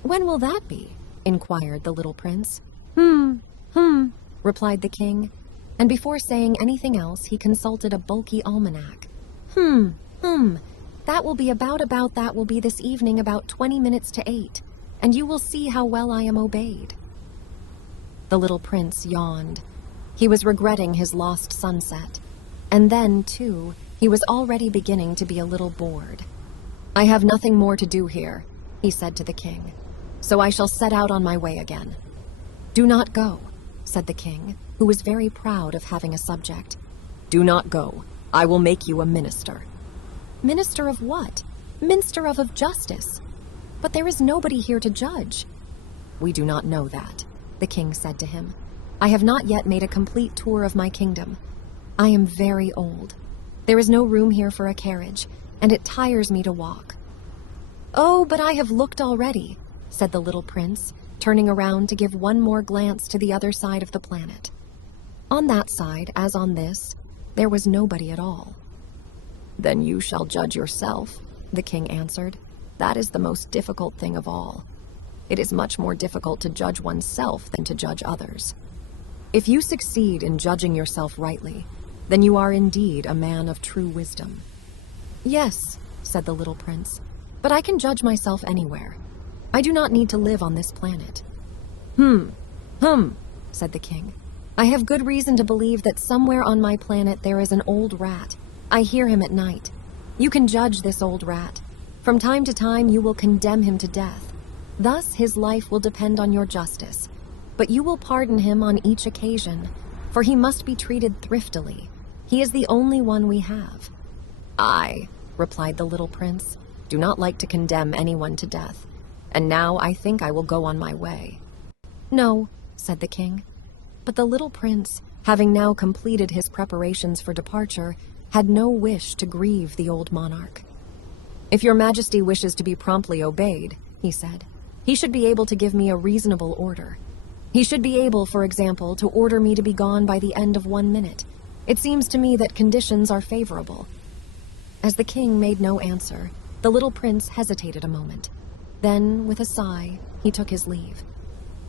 "When will that be?" inquired the little prince. Replied the king, and before saying anything else, he consulted a bulky almanac. That will be about that will be this evening about 20 minutes to 8, and you will see how well I am obeyed." The little prince yawned. He was regretting his lost sunset, and then, too, he was already beginning to be a little bored. "I have nothing more to do here," he said to the king, "so I shall set out on my way again." "Do not go," said the king, who was very proud of having a subject. "Do not go. I will make you a minister." "Minister of what?" "Minister of justice. But there is nobody here to judge." "We do not know that," the king said to him. "I have not yet made a complete tour of my kingdom. I am very old. There is no room here for a carriage, and it tires me to walk." "Oh, but I have looked already," said the little prince, turning around to give one more glance to the other side of the planet. On that side, as on this, There was nobody at all. "Then you shall judge yourself," the king answered. "That is the most difficult thing of all. It is much more difficult to judge oneself than to judge others. If you succeed in judging yourself rightly, then you are indeed a man of true wisdom." "Yes," said the little prince, "but I can judge myself anywhere. I do not need to live on this planet." "Hmm, said the king. "I have good reason to believe that somewhere on my planet there is an old rat. I hear him at night. You can judge this old rat. From time to time you will condemn him to death. Thus his life will depend on your justice. But you will pardon him on each occasion, for he must be treated thriftily. He is the only one we have." "I," replied the little prince, "do not like to condemn anyone to death, and now I think I will go on my way." "No," said the king. But the little prince, having now completed his preparations for departure, had no wish to grieve the old monarch. "If your majesty wishes to be promptly obeyed," he said, "he should be able to give me a reasonable order. He should be able, for example, to order me to be gone by the end of 1 minute. It seems to me that conditions are favorable." As the king made no answer, the little prince hesitated a moment. Then, with a sigh, he took his leave.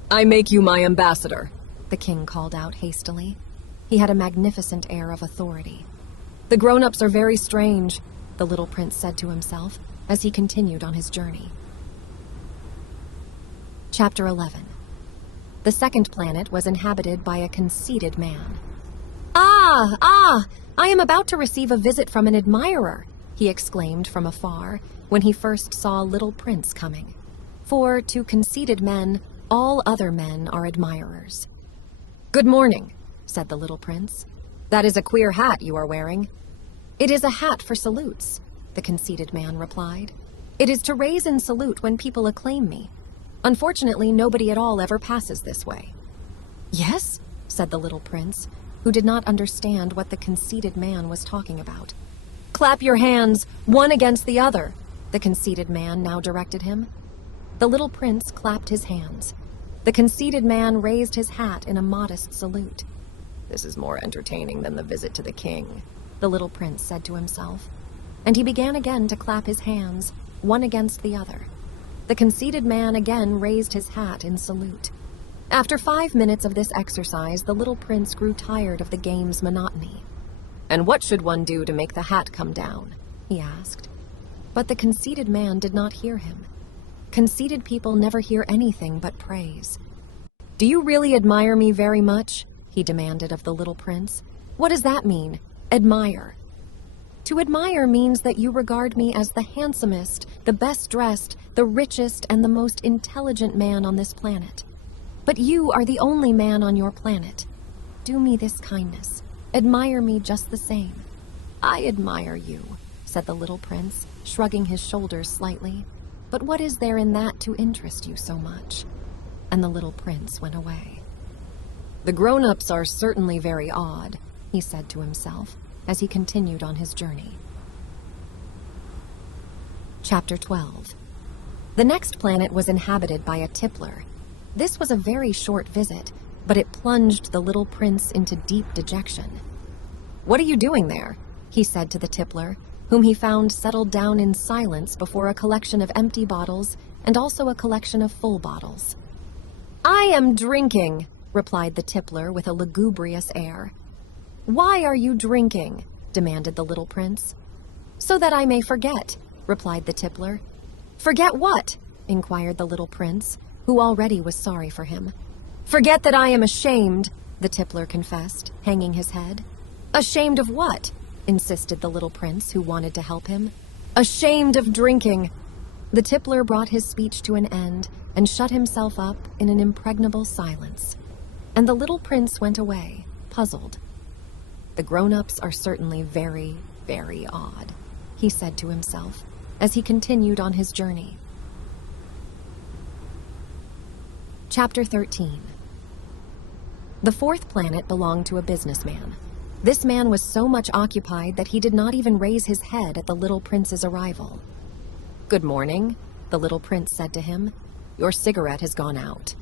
"I make you my ambassador," the king called out hastily. He had a magnificent air of authority. "The grown-ups are very strange," the little prince said to himself as he continued on his journey. Chapter 11. The second planet was inhabited by a conceited man. Ah! I am about to receive a visit from an admirer," he exclaimed from afar when he first saw little Prince coming. For to conceited men, all other men are admirers. "Good morning," said the little prince. "That is a queer hat you are wearing." "It is a hat for salutes," the conceited man replied. "It is to raise in salute when people acclaim me. Unfortunately, nobody at all ever passes this way." "Yes?" said the little prince, who did not understand what the conceited man was talking about. "Clap your hands, one against the other," the conceited man now directed him. The little prince clapped his hands. The conceited man raised his hat in a modest salute. "This is more entertaining than the visit to the king," the little prince said to himself, and he began again to clap his hands, one against the other. The conceited man again raised his hat in salute. After 5 minutes of this exercise, the little prince grew tired of the game's monotony. "And what should one do to make the hat come down?" he asked. But the conceited man did not hear him. Conceited people never hear anything but praise. "Do you really admire me very much?" he demanded of the little prince. "What does that mean, admire?" "To admire means that you regard me as the handsomest, the best dressed, the richest, and the most intelligent man on this planet. But you are the only man on your planet. Do me this kindness. Admire me just the same." "I admire you," said the little prince, shrugging his shoulders slightly. "But what is there in that to interest you so much?" And the little prince went away. "The grown-ups are certainly very odd," he said to himself as he continued on his journey. Chapter 12. The next planet was inhabited by a tippler. This was a very short visit, but it plunged the little prince into deep dejection. "What are you doing there?" he said to the tippler, whom he found settled down in silence before a collection of empty bottles and also a collection of full bottles. "I am drinking," replied the tippler with a lugubrious air. "Why are you drinking?" demanded the little prince. "So that I may forget," replied the tippler. "Forget what?" inquired the little prince, who already was sorry for him. "Forget that I am ashamed," the tippler confessed, hanging his head. "Ashamed of what?" insisted the little prince, who wanted to help him. "Ashamed of drinking." The tippler brought his speech to an end and shut himself up in an impregnable silence. And the little prince went away, puzzled. "The grown-ups are certainly very, very odd," he said to himself as he continued on his journey. Chapter 13. The fourth planet belonged to a businessman. This man was so much occupied that he did not even raise his head at the little prince's arrival. "Good morning," the little prince said to him. "Your cigarette has gone out."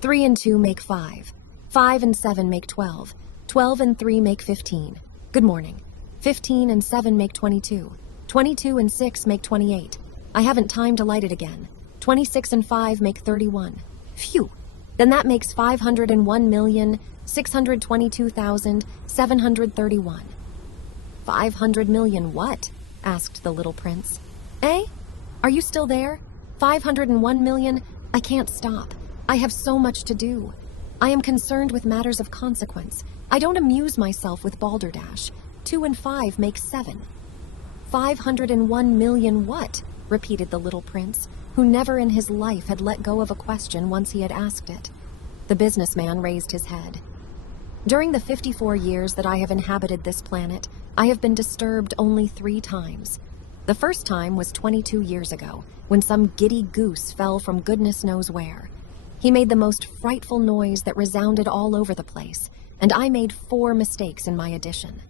3 and 2 make 5. 5 and 7 make 12. 12 and 3 make 15. Good morning. 15 and 7 make 22. 22 and 6 make 28. I haven't time to light it again. 26 and 5 make 31. Phew! Then that makes 501,622,731. 500 million what? Asked the little prince. Eh? Are you still there? 501 million? I can't stop. I have so much to do. I am concerned with matters of consequence. I don't amuse myself with balderdash. 2 and 5 make 7. 501 million what? Repeated the little prince, who never in his life had let go of a question once he had asked it. The businessman raised his head. During the 54 years that I have inhabited this planet, I have been disturbed only 3 times. The first time was 22 years ago, when some giddy goose fell from goodness knows where. He made the most frightful noise that resounded all over the place, and I made 4 mistakes in my addition.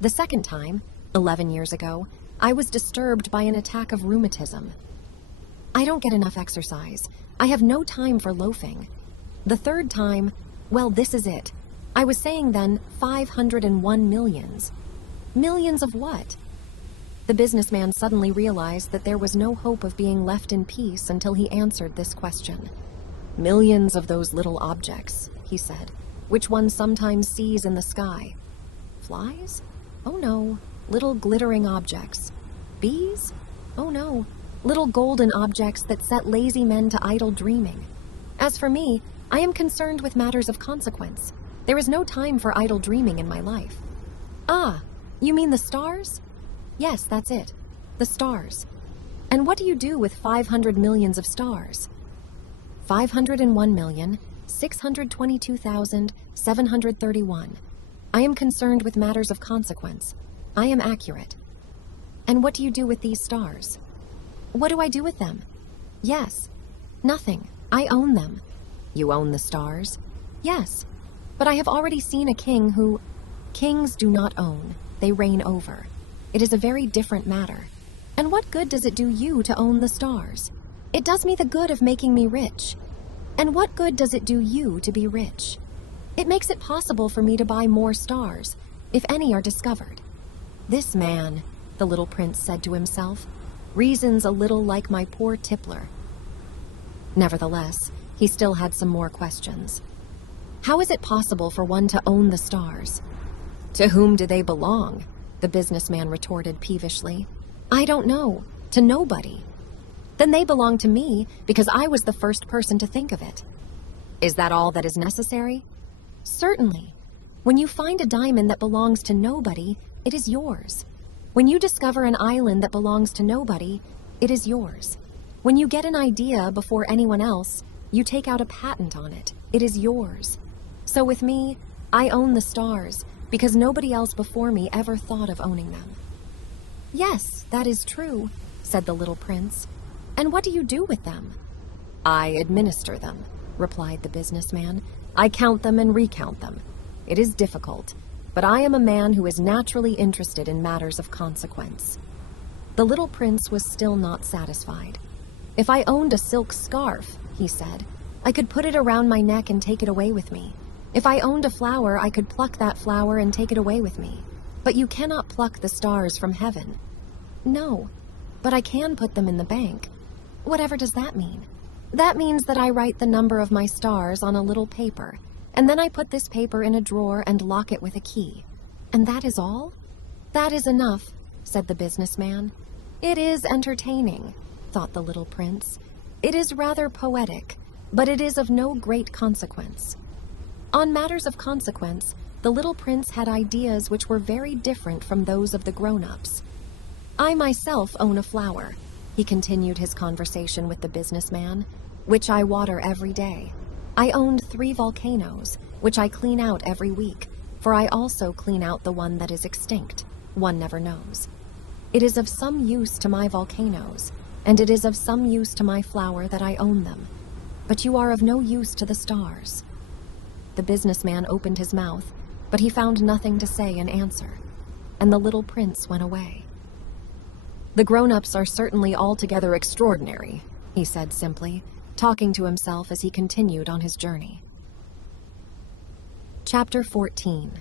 The second time, 11 years ago, I was disturbed by an attack of rheumatism. I don't get enough exercise. I have no time for loafing. The third time, well, this is it. I was saying then 501 millions. Millions of what? The businessman suddenly realized that there was no hope of being left in peace until he answered this question. Millions of those little objects, he said, which one sometimes sees in the sky. Flies? Oh no, little glittering objects. Bees? Oh no, little golden objects that set lazy men to idle dreaming. As for me, I am concerned with matters of consequence. There is no time for idle dreaming in my life. Ah, you mean the stars? Yes, that's it. The stars. And what do you do with 500 millions of stars? 501,622,731. I am concerned with matters of consequence. I am accurate. And what do you do with these stars? What do I do with them? Yes. Nothing. I own them. You own the stars? Yes. But I have already seen a king who... Kings do not own. They reign over. It is a very different matter. And what good does it do you to own the stars? It does me the good of making me rich. And what good does it do you to be rich? It makes it possible for me to buy more stars, if any are discovered. This man, the little prince said to himself, reasons a little like my poor tippler. Nevertheless, he still had some more questions. How is it possible for one to own the stars? To whom do they belong? The businessman retorted peevishly. I don't know. To nobody. Then they belong to me because I was the first person to think of it. Is that all that is necessary? Certainly. When you find a diamond that belongs to nobody, it is yours. When you discover an island that belongs to nobody, it is yours. When you get an idea before anyone else, you take out a patent on it. It is yours. So with me, I own the stars because nobody else before me ever thought of owning them. Yes, that is true, said the little prince. And what do you do with them? I administer them, replied the businessman. I count them and recount them. It is difficult, but I am a man who is naturally interested in matters of consequence. The little prince was still not satisfied. If I owned a silk scarf, he said, I could put it around my neck and take it away with me. If I owned a flower, I could pluck that flower and take it away with me. But you cannot pluck the stars from heaven. No, but I can put them in the bank. Whatever does that mean? That means that I write the number of my stars on a little paper, and then I put this paper in a drawer and lock it with a key. And that is all? That is enough, said the businessman. It is entertaining, thought the little prince. It is rather poetic, but it is of no great consequence. On matters of consequence, the little prince had ideas which were very different from those of the grown-ups. I myself own a flower, he continued his conversation with the businessman, which I water every day. I owned 3 volcanoes, which I clean out every week, for I also clean out the one that is extinct. One never knows. It is of some use to my volcanoes, and it is of some use to my flower that I own them. But you are of no use to the stars. The businessman opened his mouth, but he found nothing to say in answer, and the little prince went away. The grown-ups are certainly altogether extraordinary, he said simply, talking to himself as he continued on his journey. Chapter 14.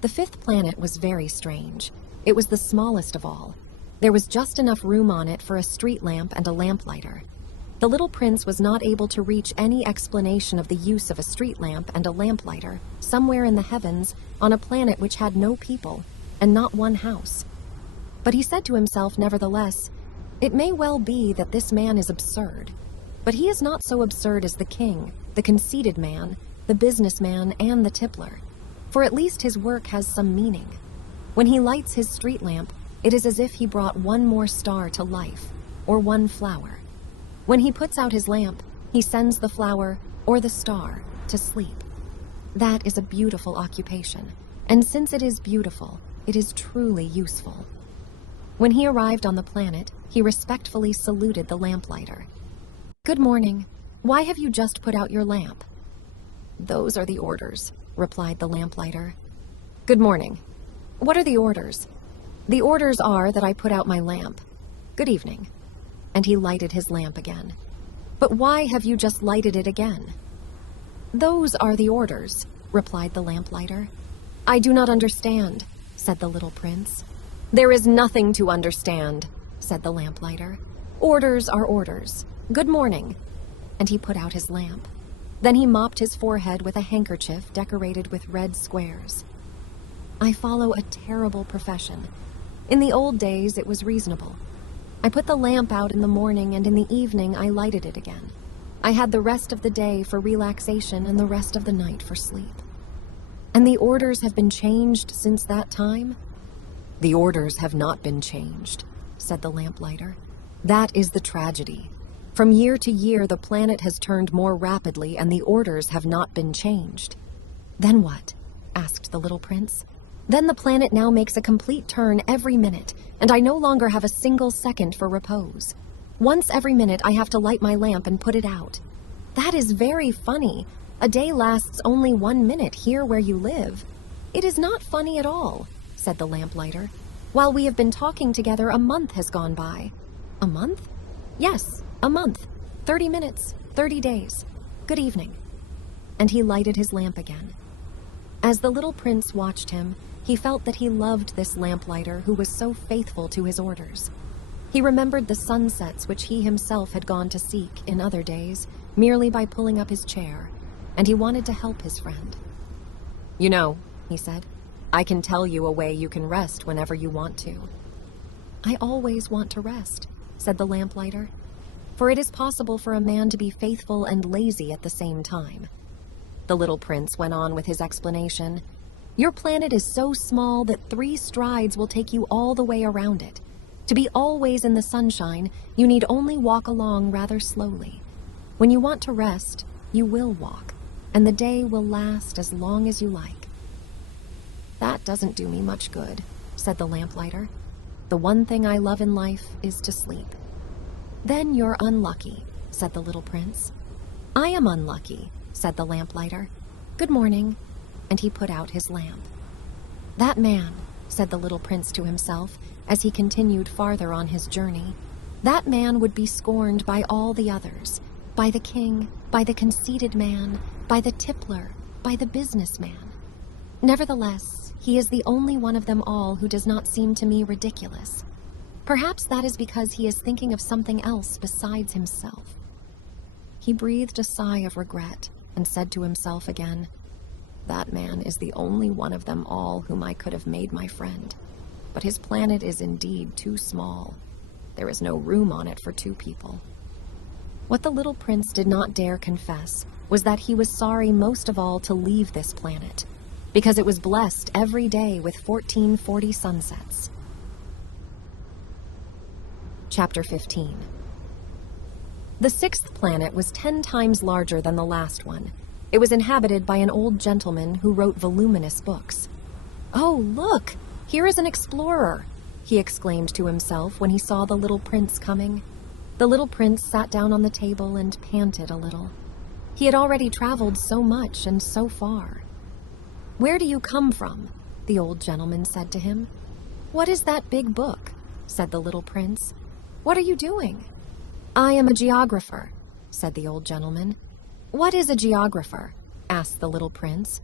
The fifth planet was very strange. It was the smallest of all. There was just enough room on it for a street lamp and a lamplighter. The little prince was not able to reach any explanation of the use of a street lamp and a lamplighter somewhere in the heavens on a planet which had no people and not one house. But he said to himself, nevertheless, "It may well be that this man is absurd, but he is not so absurd as the king, the conceited man, the businessman, and the tippler, for at least his work has some meaning. When he lights his street lamp, it is as if he brought one more star to life, or one flower. When he puts out his lamp, he sends the flower, or the star, to sleep. That is a beautiful occupation, and since it is beautiful, it is truly useful." When he arrived on the planet, he respectfully saluted the lamplighter. "Good morning. Why have you just put out your lamp?" "Those are the orders," replied the lamplighter. "Good morning. What are the orders?" "The orders are that I put out my lamp. Good evening." And he lighted his lamp again. "But why have you just lighted it again?" "Those are the orders," replied the lamplighter. "I do not understand," said the little prince. "There is nothing to understand," said the lamplighter. "Orders are orders. Good morning." And he put out his lamp. Then he mopped his forehead with a handkerchief decorated with red squares. "I follow a terrible profession. In the old days, it was reasonable. I put the lamp out in the morning, and in the evening I lighted it again. I had the rest of the day for relaxation and the rest of the night for sleep. And the orders have been changed since that time?" "The orders have not been changed," said the lamplighter. "That is the tragedy. From year to year, the planet has turned more rapidly, and the orders have not been changed." "Then what?" asked the little prince. "Then the planet now makes a complete turn every minute, and I no longer have a single second for repose. Once every minute, I have to light my lamp and put it out." "That is very funny. A day lasts only 1 minute here where you live." "It is not funny at all," said the lamplighter. "While we have been talking together, a month has gone by." "A month?" "Yes, a month. 30 minutes, 30 days. Good evening." And he lighted his lamp again. As the little prince watched him, he felt that he loved this lamplighter who was so faithful to his orders. He remembered the sunsets which he himself had gone to seek in other days, merely by pulling up his chair, and he wanted to help his friend. "You know," he said, "I can tell you a way you can rest whenever you want to." "I always want to rest," said the lamplighter, "for it is possible for a man to be faithful and lazy at the same time." The little prince went on with his explanation. "Your planet is so small that 3 strides will take you all the way around it. To be always in the sunshine, you need only walk along rather slowly. When you want to rest, you will walk, and the day will last as long as you like." "That doesn't do me much good," said the lamplighter. "The one thing I love in life is to sleep." "Then you're unlucky," said the little prince. "I am unlucky," said the lamplighter. "Good morning." And he put out his lamp. "That man," said the little prince to himself as he continued farther on his journey, "that man would be scorned by all the others, by the king, by the conceited man, by the tippler, by the businessman. Nevertheless, he is the only one of them all who does not seem to me ridiculous. Perhaps that is because he is thinking of something else besides himself." He breathed a sigh of regret and said to himself again, "That man is the only one of them all whom I could have made my friend. But his planet is indeed too small. There is no room on it for 2 people." What the little prince did not dare confess was that he was sorry most of all to leave this planet, because it was blessed every day with 1440 sunsets. Chapter 15. The 6th planet was 10 times larger than the last one. It was inhabited by an old gentleman who wrote voluminous books. "Oh, look! Here is an explorer!" he exclaimed to himself when he saw the little prince coming. The little prince sat down on the table and panted a little. He had already traveled so much and so far. "Where do you come from?" the old gentleman said to him. "What is that big book?" said the little prince. "What are you doing?" "I am a geographer," said the old gentleman. "What is a geographer?" asked the little prince.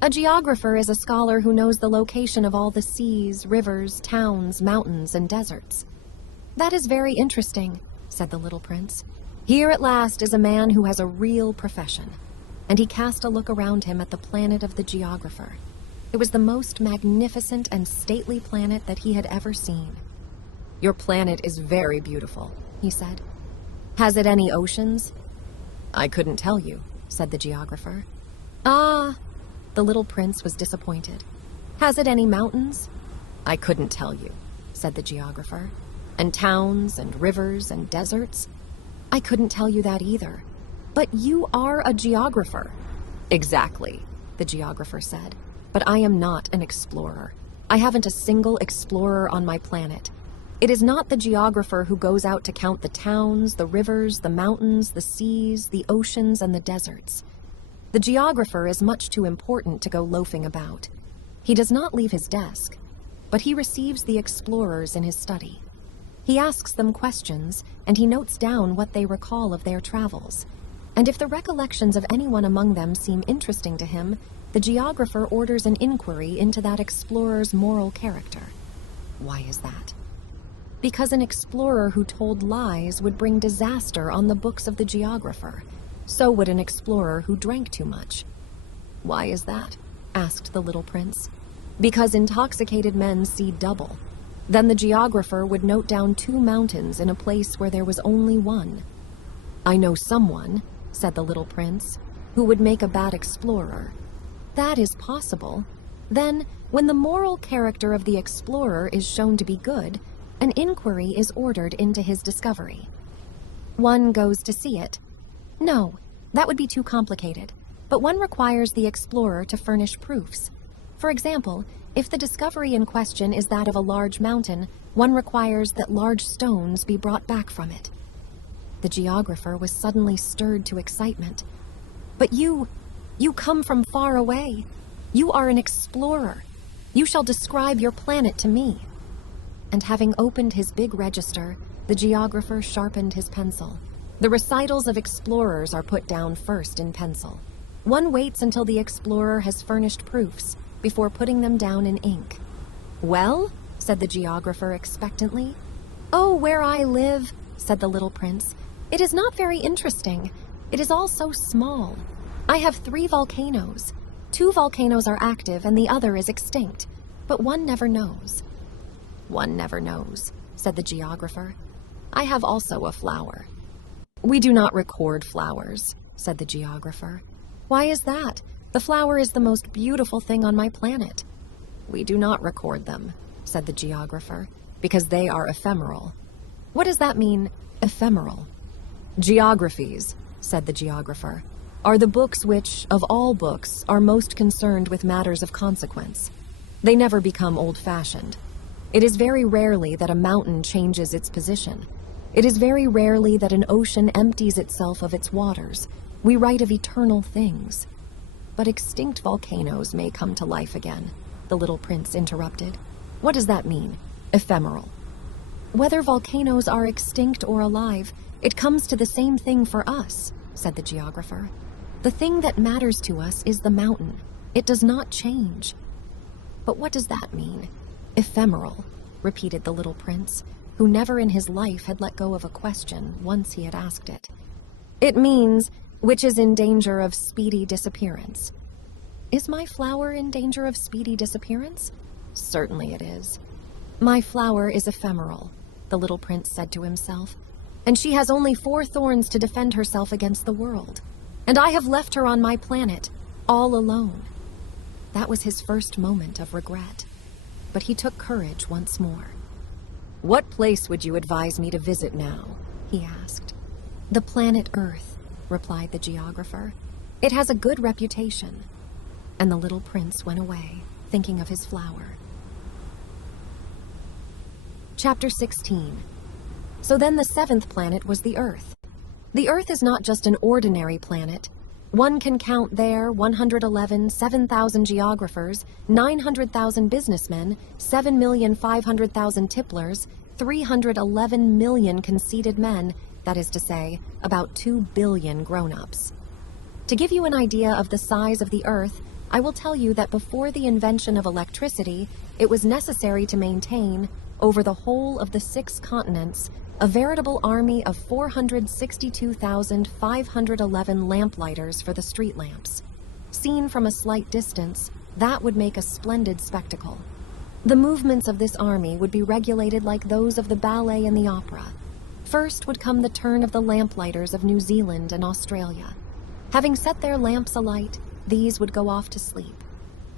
A geographer is a scholar who knows the location of all the seas, rivers, towns, mountains, and deserts. That is very interesting, said the little prince. Here at last is a man who has a real profession. And he cast a look around him at the planet of the geographer. It was the most magnificent and stately planet that he had ever seen. Your planet is very beautiful, he said. Has it any oceans? I couldn't tell you, said the geographer. Ah, the little prince was disappointed. Has it any mountains? I couldn't tell you, said the geographer. And towns and rivers and deserts? I couldn't tell you that either. But you are a geographer. Exactly, the geographer said. But I am not an explorer. I haven't a single explorer on my planet. It is not the geographer who goes out to count the towns, the rivers, the mountains, the seas, the oceans, and the deserts. The geographer is much too important to go loafing about. He does not leave his desk, but he receives the explorers in his study. He asks them questions, and he notes down what they recall of their travels. And if the recollections of anyone among them seem interesting to him, the geographer orders an inquiry into that explorer's moral character. Why is that? Because an explorer who told lies would bring disaster on the books of the geographer. So would an explorer who drank too much. Why is that? Asked the little prince. Because intoxicated men see double. Then the geographer would note down 2 mountains in a place where there was only one. I know someone, said the little prince, who would make a bad explorer. That is possible. Then, when the moral character of the explorer is shown to be good, an inquiry is ordered into his discovery. One goes to see it. No, that would be too complicated, but one requires the explorer to furnish proofs. For example, if the discovery in question is that of a large mountain, one requires that large stones be brought back from it. The geographer was suddenly stirred to excitement. But you come from far away. You are an explorer. You shall describe your planet to me. And having opened his big register, the geographer sharpened his pencil. The recitals of explorers are put down first in pencil. One waits until the explorer has furnished proofs before putting them down in ink. Well, said the geographer expectantly. Oh, where I live, said the little prince. It is not very interesting. It is all so small. I have 3 volcanoes. 2 volcanoes are active and the other is extinct, but one never knows. One never knows, said the geographer. I have also a flower. We do not record flowers, said the geographer. Why is that? The flower is the most beautiful thing on my planet. We do not record them, said the geographer, because they are ephemeral. What does that mean, ephemeral? Geographies, said the geographer, are the books which, of all books, are most concerned with matters of consequence. They never become old-fashioned. It is very rarely that a mountain changes its position. It is very rarely that an ocean empties itself of its waters. We write of eternal things. But extinct volcanoes may come to life again, the little prince interrupted. What does that mean, ephemeral? Whether volcanoes are extinct or alive, it comes to the same thing for us, said the geographer. The thing that matters to us is the mountain. It does not change. But what does that mean, ephemeral? Repeated the little prince, who never in his life had let go of a question once he had asked it. It means, which is in danger of speedy disappearance. Is my flower in danger of speedy disappearance? Certainly it is. My flower is ephemeral, the little prince said to himself, and she has only 4 thorns to defend herself against the world. And I have left her on my planet, all alone. That was his first moment of regret. But he took courage once more. What place would you advise me to visit now? He asked. The planet Earth, replied the geographer. It has a good reputation. And the little prince went away, thinking of his flower. Chapter 16. So then the 7th planet was the Earth. The Earth is not just an ordinary planet. One can count there 111 7,000 geographers, 900,000 businessmen, 7,500,000 tipplers, 311 million conceited men, that is to say, about 2 billion grown-ups. To give you an idea of the size of the Earth, I will tell you that before the invention of electricity, it was necessary to maintain, over the whole of the 6 continents, a veritable army of 462,511 lamplighters for the street lamps. Seen from a slight distance, that would make a splendid spectacle. The movements of this army would be regulated like those of the ballet and the opera. First would come the turn of the lamplighters of New Zealand and Australia. Having set their lamps alight, these would go off to sleep.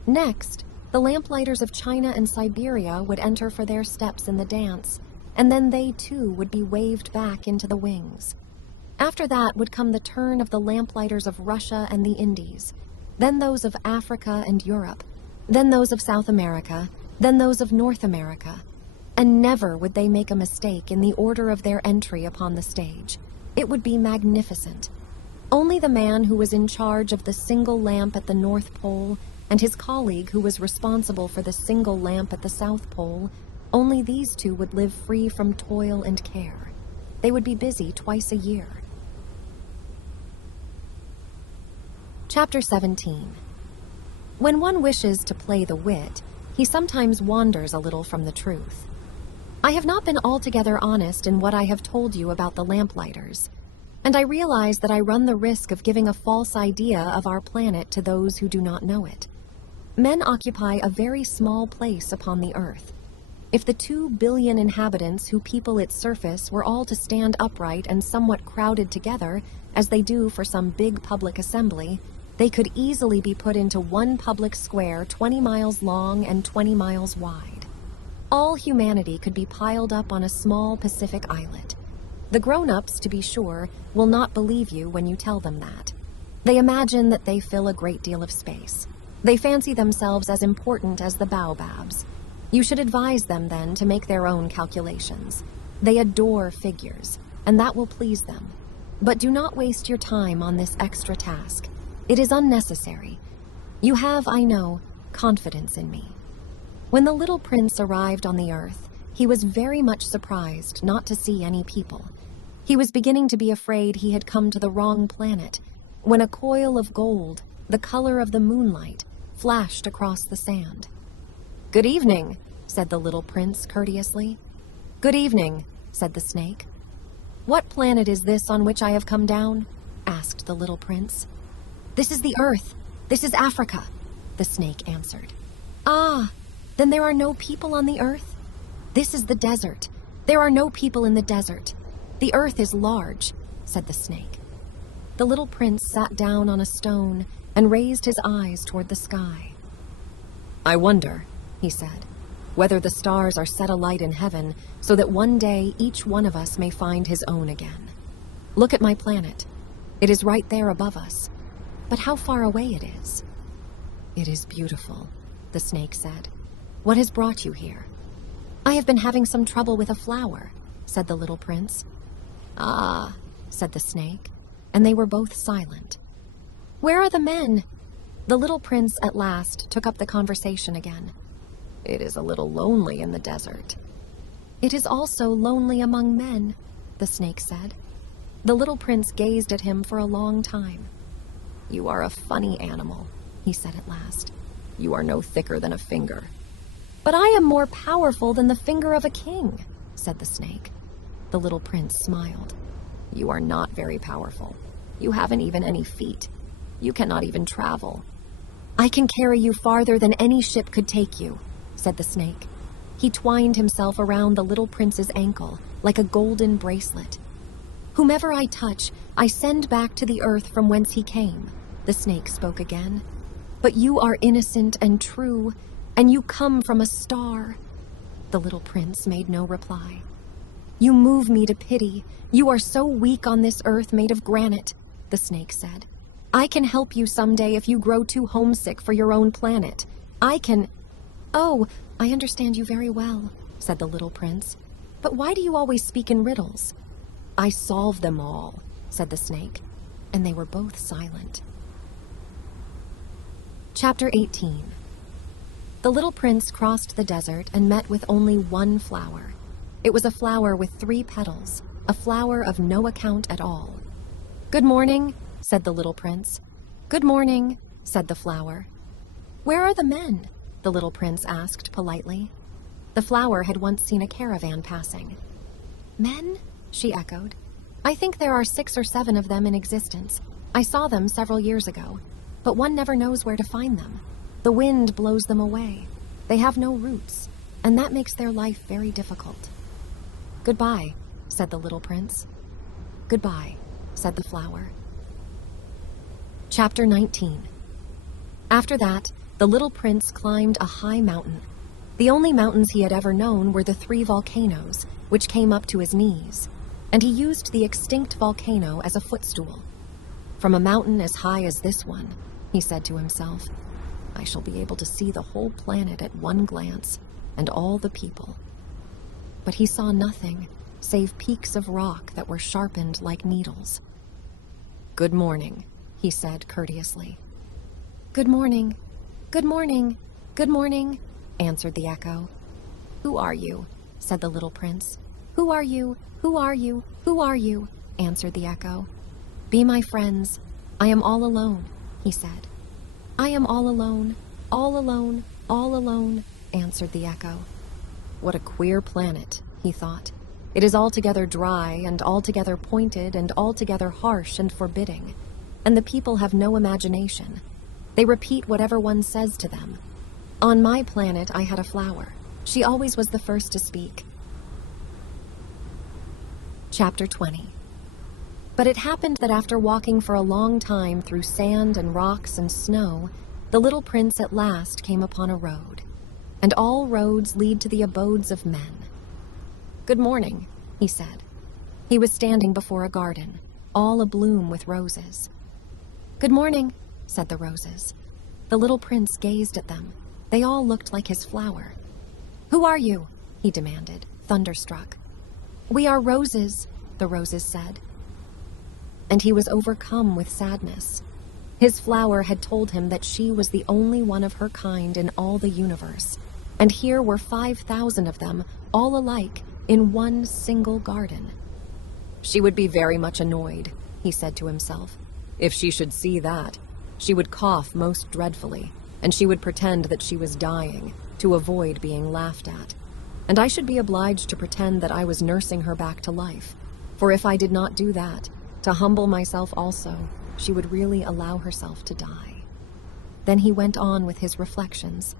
Next, the lamplighters of China and Siberia would enter for their steps in the dance, and then they too would be waved back into the wings. After that would come the turn of the lamplighters of Russia and the Indies, then those of Africa and Europe, then those of South America, then those of North America. And never would they make a mistake in the order of their entry upon the stage. It would be magnificent. Only the man who was in charge of the single lamp at the North Pole and his colleague who was responsible for the single lamp at the South Pole, only these two would live free from toil and care. They would be busy twice a year. Chapter 17. When one wishes to play the wit, he sometimes wanders a little from the truth. I have not been altogether honest in what I have told you about the lamplighters, and I realize that I run the risk of giving a false idea of our planet to those who do not know it. Men occupy a very small place upon the earth. If the 2 billion inhabitants who people its surface were all to stand upright and somewhat crowded together, as they do for some big public assembly, they could easily be put into one public square 20 miles long and 20 miles wide. All humanity could be piled up on a small Pacific islet. The grown-ups, to be sure, will not believe you when you tell them that. They imagine that they fill a great deal of space. They fancy themselves as important as the baobabs. You should advise them, then, to make their own calculations. They adore figures, and that will please them. But do not waste your time on this extra task. It is unnecessary. You have, I know, confidence in me. When the little prince arrived on the earth, he was very much surprised not to see any people. He was beginning to be afraid he had come to the wrong planet, when a coil of gold, the color of the moonlight, flashed across the sand. "Good evening," said the little prince courteously. "Good evening," said the snake. "What planet is this on which I have come down?" asked the little prince. "This is the earth. This is Africa," the snake answered. "Ah, then there are no people on the earth? This is the desert. There are no people in the desert. The earth is large," said the snake. The little prince sat down on a stone and raised his eyes toward the sky. "I wonder," he said, "whether the stars are set alight in heaven so that one day each one of us may find his own again. Look at my planet. It is right there above us. But how far away it is." "It is beautiful," the snake said. "What has brought you here?" "I have been having some trouble with a flower," said the little prince. "Ah," said the snake, and they were both silent. "Where are the men?" The little prince at last took up the conversation again. "It is a little lonely in the desert." "It is also lonely among men," the snake said. The little prince gazed at him for a long time. "You are a funny animal," he said at last. "You are no thicker than a finger." "But I am more powerful than the finger of a king," said the snake. The little prince smiled. "You are not very powerful. You haven't even any feet. You cannot even travel." "I can carry you farther than any ship could take you," said the snake. He twined himself around the little prince's ankle like a golden bracelet. "Whomever I touch, I send back to the earth from whence he came," the snake spoke again. "But you are innocent and true, and you come from a star." The little prince made no reply. "You move me to pity. You are so weak on this earth made of granite," the snake said. "I can help you someday if you grow too homesick for your own planet. I can—" "Oh, I understand you very well," said the little prince. "But why do you always speak in riddles?" "I solve them all," said the snake, and they were both silent. Chapter 18. The little prince crossed the desert and met with only one flower. It was a flower with 3 petals, a flower of no account at all. "Good morning," said the little prince. "Good morning," said the flower. "Where are the men?" the little prince asked politely. The flower had once seen a caravan passing. "Men?" she echoed. "I think there are 6 or 7 of them in existence. I saw them several years ago, but one never knows where to find them. The wind blows them away. They have no roots, and that makes their life very difficult." "Goodbye," said the little prince. "Goodbye," said the flower. Chapter 19. After that, the little prince climbed a high mountain. The only mountains he had ever known were the 3 volcanoes, which came up to his knees, and he used the extinct volcano as a footstool. "From a mountain as high as this one," he said to himself, "I shall be able to see the whole planet at one glance, and all the people." But he saw nothing save peaks of rock that were sharpened like needles. "Good morning," he said courteously. "Good morning, good morning, good morning," answered the echo. "Who are you?" said the little prince. "Who are you? Who are you? Who are you?" answered the echo. "Be my friends. I am all alone," he said. "I am all alone, all alone, all alone," answered the echo. "What a queer planet," he thought. "It is altogether dry and altogether pointed and altogether harsh and forbidding, and the people have no imagination. They repeat whatever one says to them. On my planet I had a flower. She always was the first to speak." Chapter 20. But it happened that after walking for a long time through sand and rocks and snow, the little prince at last came upon a road, and all roads lead to the abodes of men. "Good morning," he said. He was standing before a garden, all abloom with roses. "Good morning," said the roses. The little prince gazed at them. They all looked like his flower. "Who are you?" he demanded, thunderstruck. "We are roses," the roses said. And he was overcome with sadness. His flower had told him that she was the only one of her kind in all the universe, and here were 5,000 of them, all alike, in one single garden. "She would be very much annoyed," he said to himself. "If she should see that, she would cough most dreadfully, and she would pretend that she was dying, to avoid being laughed at. And I should be obliged to pretend that I was nursing her back to life, for if I did not do that, to humble myself also, she would really allow herself to die." Then he went on with his reflections.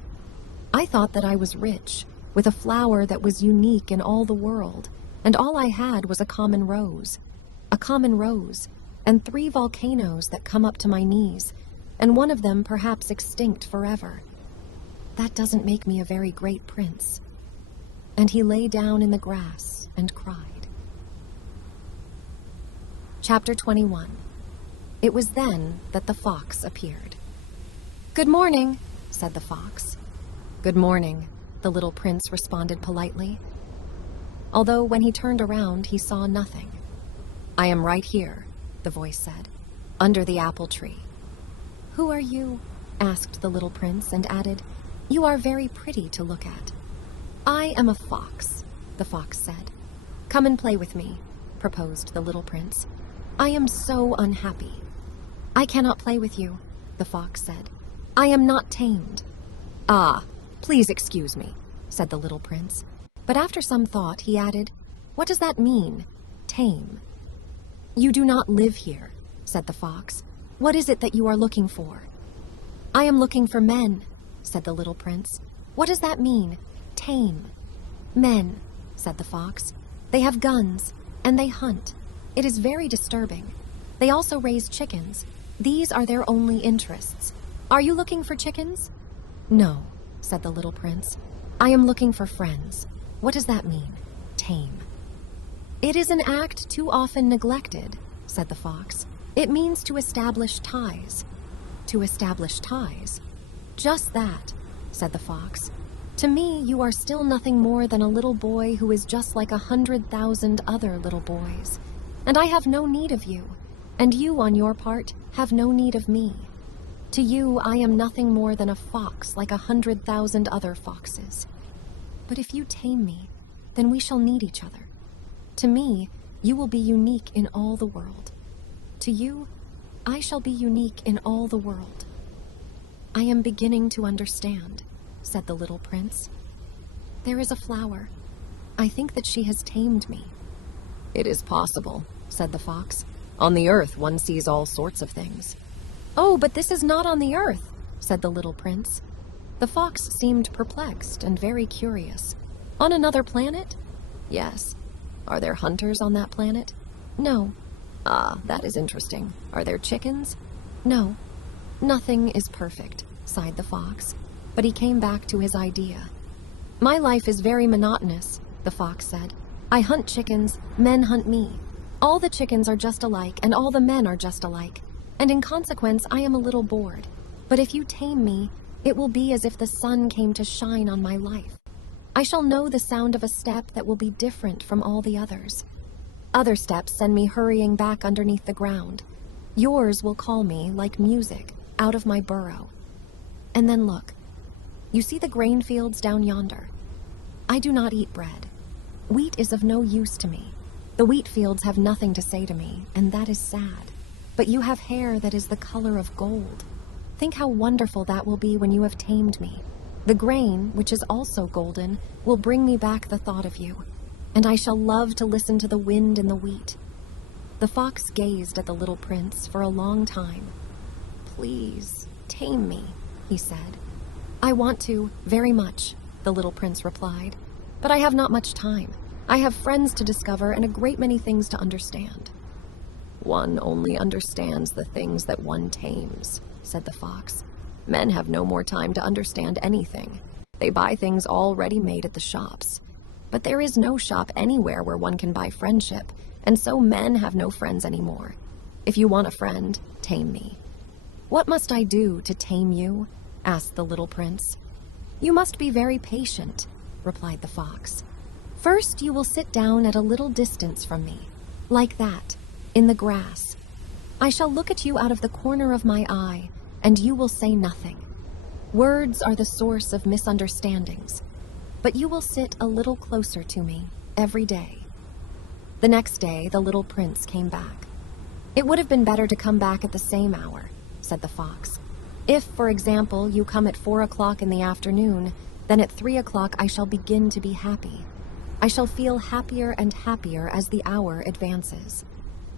"I thought that I was rich, with a flower that was unique in all the world, and all I had was a common rose, and 3 volcanoes that come up to my knees, and one of them perhaps extinct forever. That doesn't make me a very great prince." And he lay down in the grass and cried. Chapter 21. It was then that the fox appeared. "Good morning," said the fox. "Good morning," the little prince responded politely, although when he turned around he saw nothing. "I am right here," the voice said, "under the apple tree." "Who are you?" asked the little prince, and added, "You are very pretty to look at." "I am a fox," the fox said. "Come and play with me," proposed the little prince. "I am so unhappy." "I cannot play with you," the fox said. "I am not tamed." "Ah, please excuse me," said the little prince. But after some thought, he added, "What does that mean, tame?" "You do not live here," said the fox. "What is it that you are looking for?" "I am looking for men," said the little prince. "What does that mean, tame?" "Men," said the fox. "They have guns, and they hunt. It is very disturbing. They also raise chickens. These are their only interests. Are you looking for chickens?" "No," said the little prince. "I am looking for friends. What does that mean, tame?" "It is an act too often neglected," said the fox. "It means to establish ties." "To establish ties?" "Just that," said the fox. "To me, you are still nothing more than a little boy who is just like 100,000 other little boys. And I have no need of you, and you, on your part, have no need of me. To you, I am nothing more than a fox like 100,000 other foxes. But if you tame me, then we shall need each other. To me, you will be unique in all the world. To you, I shall be unique in all the world." I am beginning to understand, said the little prince. There is a flower. I think that she has tamed me. It is possible, said the fox. On the earth, one sees all sorts of things. Oh, but this is not on the earth, said the little prince. The fox seemed perplexed and very curious. On another planet? Yes. Are there hunters on that planet? No. Ah, that is interesting. Are there chickens? No. Nothing is perfect, sighed the fox, but he came back to his idea. My life is very monotonous, the fox said. I hunt chickens, men hunt me. All the chickens are just alike, and all the men are just alike, and in consequence I am a little bored. But if you tame me, it will be as if the sun came to shine on my life. I shall know the sound of a step that will be different from all the others. Other steps send me hurrying back underneath the ground. Yours will call me, like music, out of my burrow. And then look. You see the grain fields down yonder? I do not eat bread. Wheat is of no use to me. The wheat fields have nothing to say to me, and that is sad. But you have hair that is the color of gold. Think how wonderful that will be when you have tamed me. The grain, which is also golden, will bring me back the thought of you, and I shall love to listen to the wind in the wheat. The fox gazed at the little prince for a long time. Please, tame me, he said. I want to, very much, the little prince replied, but I have not much time. I have friends to discover and a great many things to understand. One only understands the things that one tames, said the fox. Men have no more time to understand anything. They buy things already made at the shops. But there is no shop anywhere where one can buy friendship, and so men have no friends anymore. If you want a friend, tame me. What must I do to tame you? Asked the little prince. You must be very patient, replied the fox. First, you will sit down at a little distance from me, like that, in the grass. I shall look at you out of the corner of my eye, and you will say nothing. Words are the source of misunderstandings, but you will sit a little closer to me every day. The next day, the little prince came back. It would have been better to come back at the same hour, said the fox. If, for example, you come at 4 o'clock in the afternoon, then at 3 o'clock I shall begin to be happy. I shall feel happier and happier as the hour advances.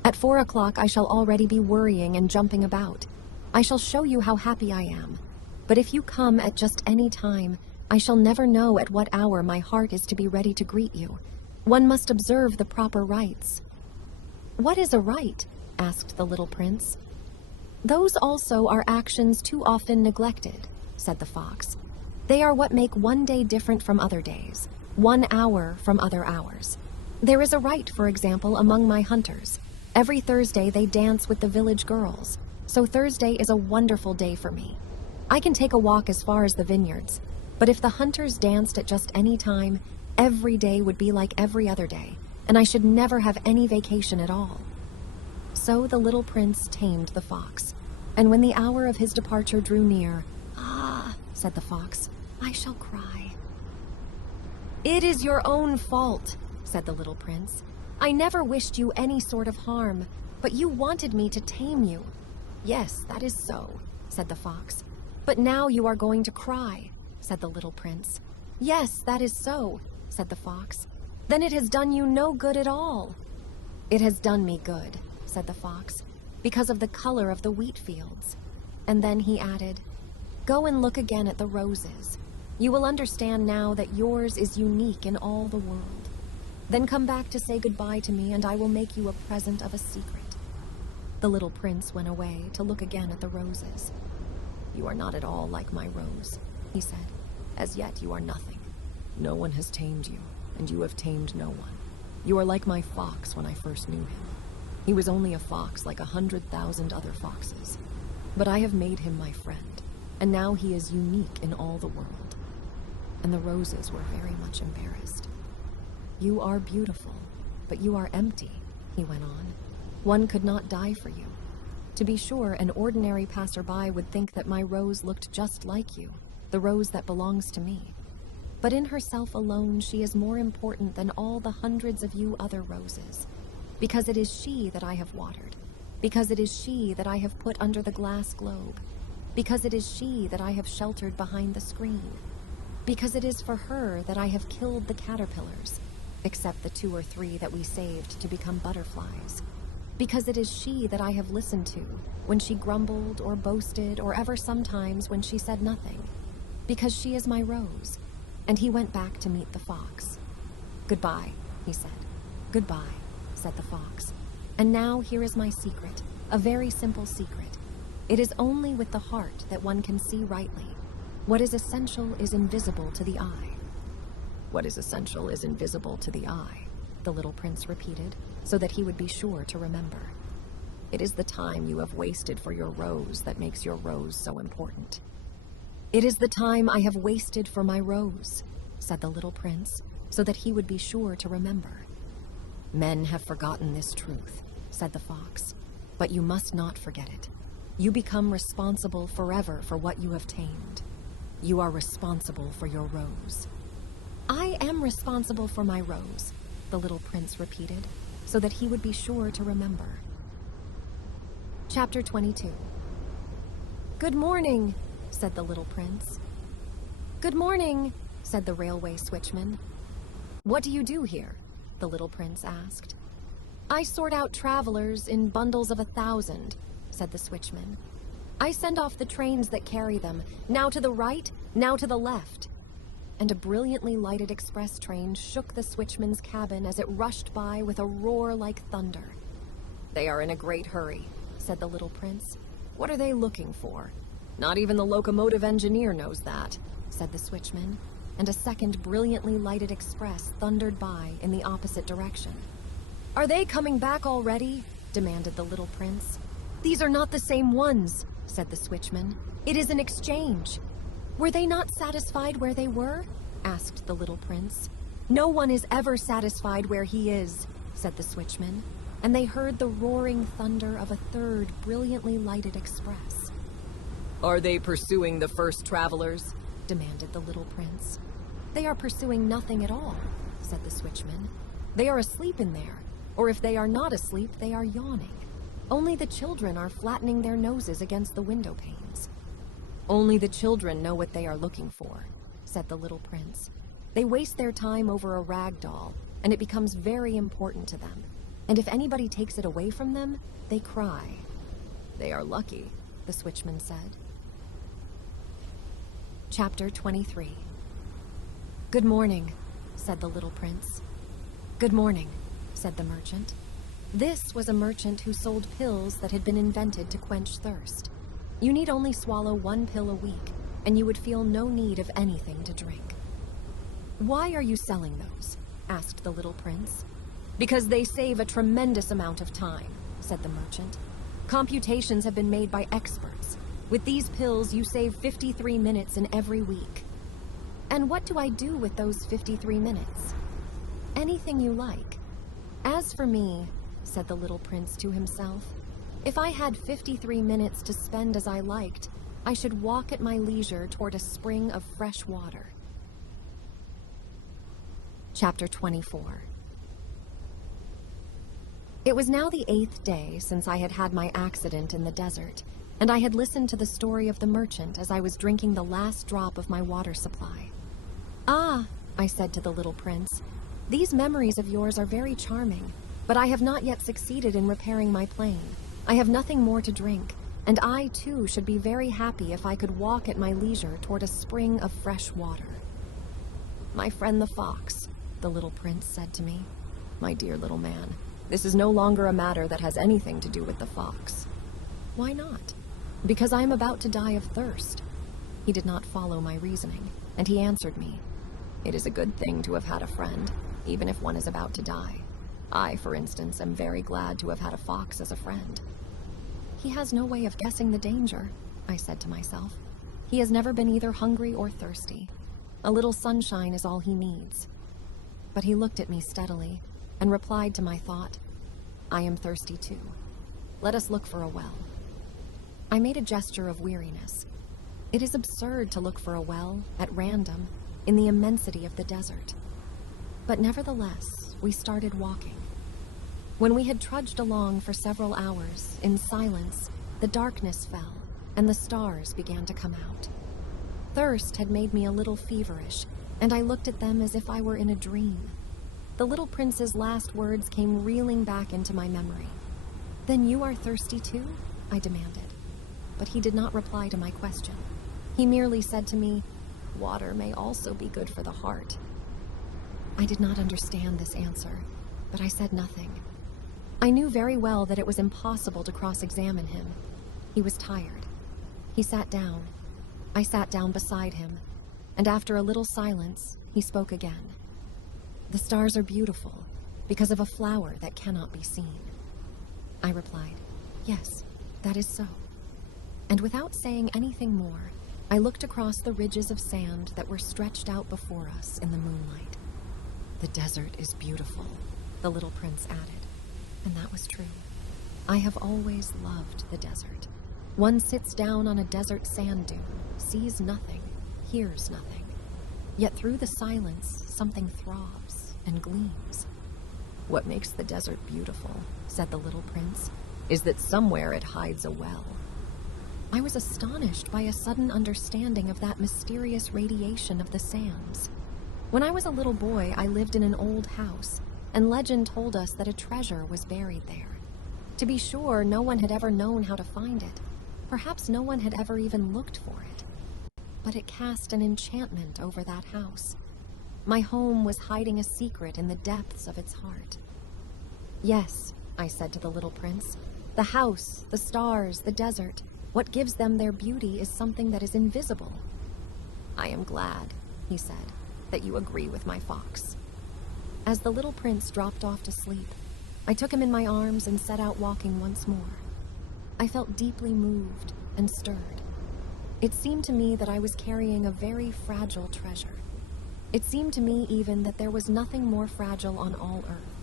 At 4 o'clock I shall already be worrying and jumping about. I shall show you how happy I am. But if you come at just any time, I shall never know at what hour my heart is to be ready to greet you. One must observe the proper rites. What is a rite? Asked the little prince. Those also are actions too often neglected, said the fox. They are what make one day different from other days, 1 hour from other hours. There is a rite, for example, among my hunters. Every Thursday they dance with the village girls. So Thursday is a wonderful day for me. I can take a walk as far as the vineyards, but if the hunters danced at just any time, every day would be like every other day, and I should never have any vacation at all. So the little prince tamed the fox, and when the hour of his departure drew near, "Ah," said the fox, "I shall cry." "It is your own fault," said the little prince. "I never wished you any sort of harm, but you wanted me to tame you." "Yes, that is so," said the fox. "But now you are going to cry," said the little prince. "Yes, that is so," said the fox. "Then it has done you no good at all." "It has done me good," said the fox, "because of the color of the wheat fields." And then he added, "Go and look again at the roses. You will understand now that yours is unique in all the world. Then come back to say goodbye to me, and I will make you a present of a secret." The little prince went away to look again at the roses. "You are not at all like my rose," he said. "As yet you are nothing. No one has tamed you, and you have tamed no one. You are like my fox when I first knew him. He was only a fox like 100,000 other foxes. But I have made him my friend, and now he is unique in all the world." And the roses were very much embarrassed. "You are beautiful, but you are empty," he went on. "One could not die for you. To be sure, an ordinary passerby would think that my rose looked just like you, the rose that belongs to me. But in herself alone, she is more important than all the hundreds of you other roses, because it is she that I have watered, because it is she that I have put under the glass globe. because it is she that I have sheltered behind the screen, because it is for her that I have killed the caterpillars, except the 2 or 3 that we saved to become butterflies, because it is she that I have listened to when she grumbled or boasted, or ever sometimes when she said nothing, because she is my rose. And he went back to meet the fox. Goodbye, he said. Goodbye, said the fox. And now here is my secret, a very simple secret. It is only with the heart that one can see rightly. What is essential is invisible to the eye. What is essential is invisible to the eye, the little prince repeated, so that he would be sure to remember. It is the time you have wasted for your rose that makes your rose so important. It is the time I have wasted for my rose, said the little prince, so that he would be sure to remember. Men have forgotten this truth, said the fox, but you must not forget it. You become responsible forever for what you have tamed. You are responsible for your rose. I am responsible for my rose, the little prince repeated, so that he would be sure to remember. Chapter 22. Good morning, said the little prince. Good morning, said the railway switchman. What do you do here? The little prince asked. I sort out travelers in bundles of 1,000, said the switchman. I send off the trains that carry them, now to the right, now to the left. And a brilliantly lighted express train shook the switchman's cabin as it rushed by with a roar like thunder. They are in a great hurry, said the little prince. What are they looking for? Not even the locomotive engineer knows that, said the switchman, and a second brilliantly lighted express thundered by in the opposite direction. Are they coming back already? Demanded the little prince. These are not the same ones, said the switchman. It is an exchange. Were they not satisfied where they were? Asked the little prince. No one is ever satisfied where he is, said the switchman, and they heard the roaring thunder of a third brilliantly lighted express. Are they pursuing the first travelers? Demanded the little prince. They are pursuing nothing at all, said the switchman. They are asleep in there, or if they are not asleep, they are yawning. Only the children are flattening their noses against the window panes. Only the children know what they are looking for, said the little prince. They waste their time over a rag doll, and it becomes very important to them. And if anybody takes it away from them, they cry. They are lucky, the switchman said. Chapter 23. Good morning, said the little prince. Good morning, said the merchant. This was a merchant who sold pills that had been invented to quench thirst. You need only swallow 1 pill a week, and you would feel no need of anything to drink. Why are you selling those? Asked the little prince. Because they save a tremendous amount of time, said the merchant. Computations have been made by experts. With these pills, you save 53 minutes in every week. And what do I do with those 53 minutes? Anything you like. As for me, said the little prince to himself, if I had 53 minutes to spend as I liked, I should walk at my leisure toward a spring of fresh water. Chapter 24. It was now the 8th day since I had had my accident in the desert, and I had listened to the story of the merchant as I was drinking the last drop of my water supply. Ah, I said to the little prince, these memories of yours are very charming, but I have not yet succeeded in repairing my plane. I have nothing more to drink, and I, too, should be very happy if I could walk at my leisure toward a spring of fresh water. My friend the fox, the little prince said to me. My dear little man, this is no longer a matter that has anything to do with the fox. Why not? Because I am about to die of thirst. He did not follow my reasoning, and he answered me. It is a good thing to have had a friend, even if one is about to die. I, for instance, am very glad to have had a fox as a friend. He has no way of guessing the danger, I said to myself. He has never been either hungry or thirsty. A little sunshine is all he needs. But he looked at me steadily and replied to my thought, I am thirsty too. Let us look for a well. I made a gesture of weariness. It is absurd to look for a well, at random, in the immensity of the desert. But nevertheless, we started walking. When we had trudged along for several hours, in silence, the darkness fell, and the stars began to come out. Thirst had made me a little feverish, and I looked at them as if I were in a dream. The little prince's last words came reeling back into my memory. "Then you are thirsty too?" I demanded. But he did not reply to my question. He merely said to me, "Water may also be good for the heart." I did not understand this answer, but I said nothing. I knew very well that it was impossible to cross-examine him. He was tired. He sat down. I sat down beside him, and after a little silence, he spoke again. "The stars are beautiful because of a flower that cannot be seen." I replied, "Yes, that is so." And without saying anything more, I looked across the ridges of sand that were stretched out before us in the moonlight. "The desert is beautiful," the little prince added, and that was true. I have always loved the desert. One sits down on a desert sand dune, sees nothing, hears nothing. Yet through the silence, something throbs and gleams. "What makes the desert beautiful," said the little prince, "is that somewhere it hides a well." I was astonished by a sudden understanding of that mysterious radiation of the sands. When I was a little boy, I lived in an old house, and legend told us that a treasure was buried there. To be sure, no one had ever known how to find it. Perhaps no one had ever even looked for it. But it cast an enchantment over that house. My home was hiding a secret in the depths of its heart. "Yes," I said to the little prince, "the house, the stars, the desert, what gives them their beauty is something that is invisible." "I am glad," he said, "that you agree with my fox." As the little prince dropped off to sleep, I took him in my arms and set out walking once more. I felt deeply moved and stirred. It seemed to me that I was carrying a very fragile treasure. It seemed to me even that there was nothing more fragile on all earth.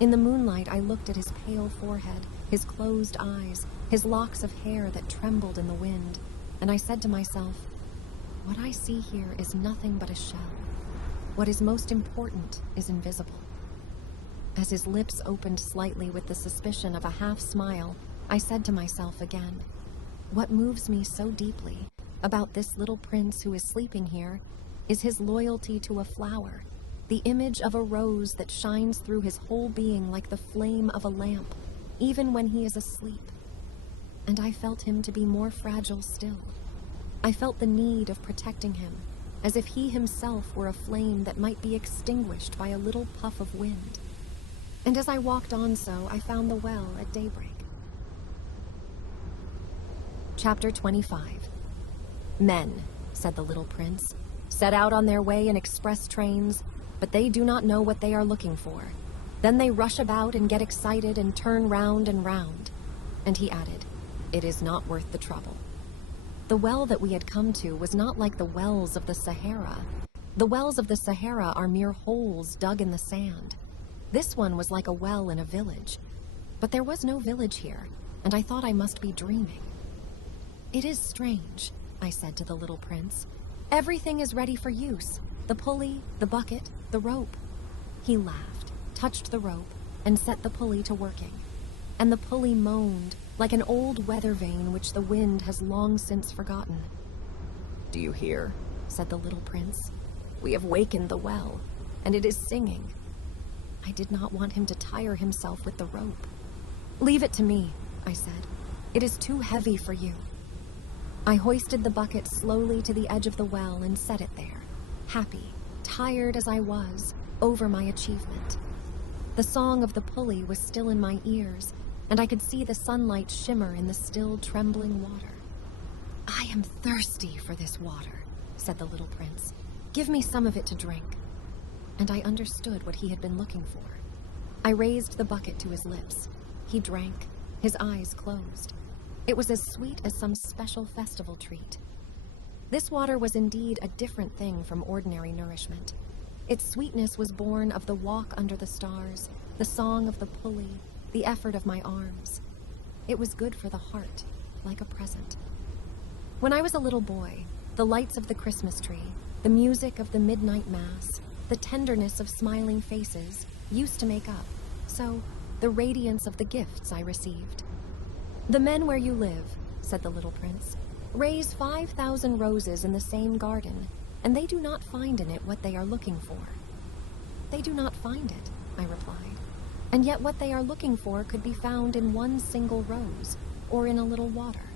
In the moonlight, I looked at his pale forehead, his closed eyes, his locks of hair that trembled in the wind, and I said to myself, "What I see here is nothing but a shell. What is most important is invisible." As his lips opened slightly with the suspicion of a half-smile, I said to myself again, "What moves me so deeply about this little prince who is sleeping here is his loyalty to a flower, the image of a rose that shines through his whole being like the flame of a lamp, even when he is asleep." And I felt him to be more fragile still. I felt the need of protecting him, as if he himself were a flame that might be extinguished by a little puff of wind. And as I walked on so, I found the well at daybreak. Chapter 25. "Men," said the little prince, "set out on their way in express trains, but they do not know what they are looking for. Then they rush about and get excited and turn round and round." And he added, "It is not worth the trouble." The well that we had come to was not like the wells of the Sahara. The wells of the Sahara are mere holes dug in the sand. This one was like a well in a village. But there was no village here, and I thought I must be dreaming. "It is strange," I said to the little prince. "Everything is ready for use. The pulley, the bucket, the rope." He laughed, touched the rope, and set the pulley to working. And the pulley moaned, like an old weather vane which the wind has long since forgotten. "Do you hear?" said the little prince. "We have wakened the well, and it is singing." I did not want him to tire himself with the rope. "Leave it to me," I said. "It is too heavy for you." I hoisted the bucket slowly to the edge of the well and set it there, happy, tired as I was, over my achievement. The song of the pulley was still in my ears, and I could see the sunlight shimmer in the still trembling water. "I am thirsty for this water," said the little prince. "Give me some of it to drink." And I understood what he had been looking for. I raised the bucket to his lips. He drank, his eyes closed. It was as sweet as some special festival treat. This water was indeed a different thing from ordinary nourishment. Its sweetness was born of the walk under the stars, the song of the pulley, the effort of my arms. It was good for the heart, like a present. When I was a little boy, the lights of the Christmas tree, the music of the midnight mass, the tenderness of smiling faces used to make up, so, the radiance of the gifts I received. "The men where you live," said the little prince. "Raise 5,000 roses in the same garden, and they do not find in it what they are looking for." "They do not find it," I replied. "And yet what they are looking for could be found in one single rose, or in a little water."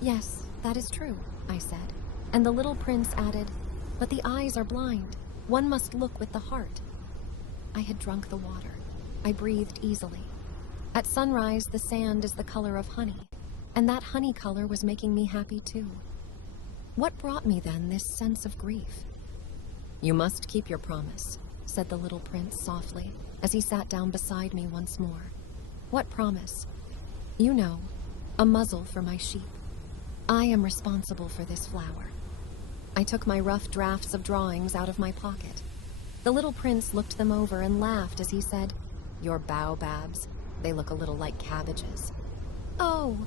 "Yes, that is true," I said, and the little prince added, "But the eyes are blind. One must look with the heart." I had drunk the water. I breathed easily. At sunrise, the sand is the color of honey, and that honey color was making me happy too. What brought me then this sense of grief? "You must keep your promise," said the little prince softly, as he sat down beside me once more. "What promise?" "You know, a muzzle for my sheep. I am responsible for this flower." I took my rough drafts of drawings out of my pocket. The little prince looked them over and laughed as he said, "Your baobabs, they look a little like cabbages." "Oh,"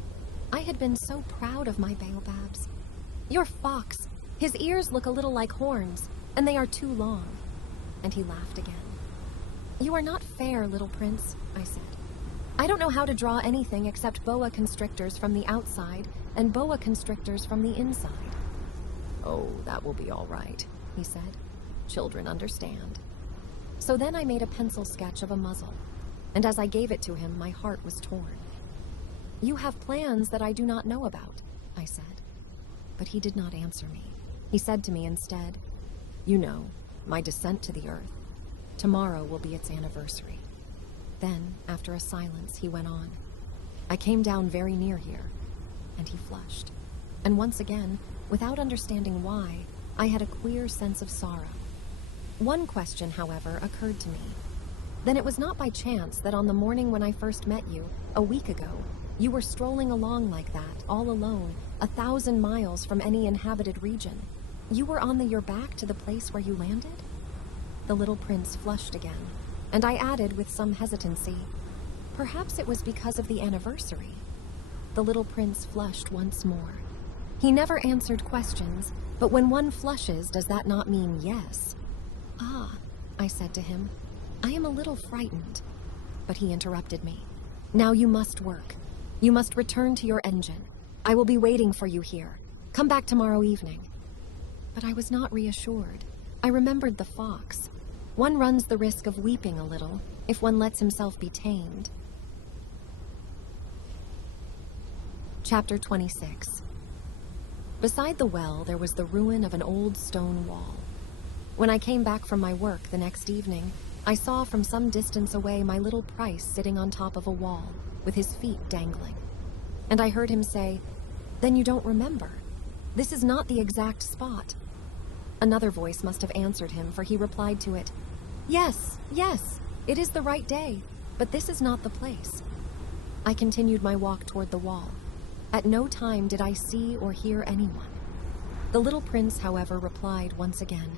I had been so proud of my baobabs. "Your fox, his ears look a little like horns, and they are too long." And he laughed again. "You are not fair, little prince," I said. "I don't know how to draw anything except boa constrictors from the outside and boa constrictors from the inside." "Oh, that will be all right," he said. "Children understand." So then I made a pencil sketch of a muzzle, and as I gave it to him, my heart was torn. "You have plans that I do not know about," I said. But he did not answer me. He said to me instead, "You know, my descent to the earth. Tomorrow will be its anniversary." Then, after a silence, he went on, "I came down very near here," and he flushed. And once again, without understanding why, I had a queer sense of sorrow. One question, however, occurred to me. Then it was not by chance that on the morning when I first met you, a week ago, you were strolling along like that, all alone, 1,000 miles from any inhabited region. You were on your back to the place where you landed? The little prince flushed again, and I added with some hesitancy, "Perhaps it was because of the anniversary." The little prince flushed once more. He never answered questions, but when one flushes, does that not mean yes? "Ah," I said to him, "I am a little frightened." But he interrupted me. "Now you must work. You must return to your engine. I will be waiting for you here. Come back tomorrow evening." But I was not reassured. I remembered the fox. One runs the risk of weeping a little if one lets himself be tamed. Chapter 26. Beside the well, there was the ruin of an old stone wall. When I came back from my work the next evening, I saw from some distance away my little Price sitting on top of a wall, with his feet dangling. And I heard him say, "Then you don't remember? This is not the exact spot." Another voice must have answered him, for he replied to it, "Yes, yes, it is the right day, but this is not the place." I continued my walk toward the wall. At no time did I see or hear anyone. The little prince, however, replied once again,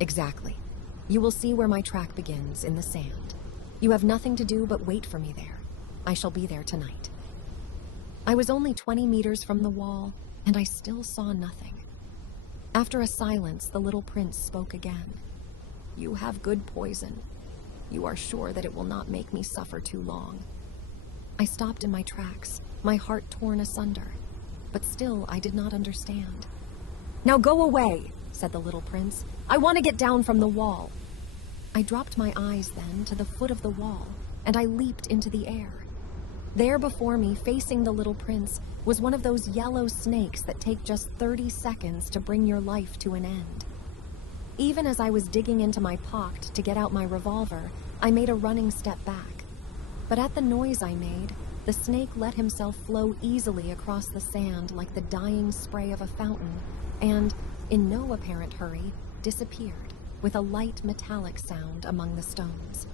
"Exactly. You will see where my track begins, in the sand. You have nothing to do but wait for me there. I shall be there tonight." I was only 20 meters from the wall, and I still saw nothing. After a silence, the little prince spoke again. "You have good poison. You are sure that it will not make me suffer too long." I stopped in my tracks, my heart torn asunder, but still I did not understand. "Now go away," said the little prince. "I want to get down from the wall." I dropped my eyes then to the foot of the wall, and I leaped into the air. There before me, facing the little prince, was one of those yellow snakes that take just 30 seconds to bring your life to an end. Even as I was digging into my pocket to get out my revolver, I made a running step back. But at the noise I made, the snake let himself flow easily across the sand like the dying spray of a fountain, and, in no apparent hurry, disappeared, with a light metallic sound among the stones.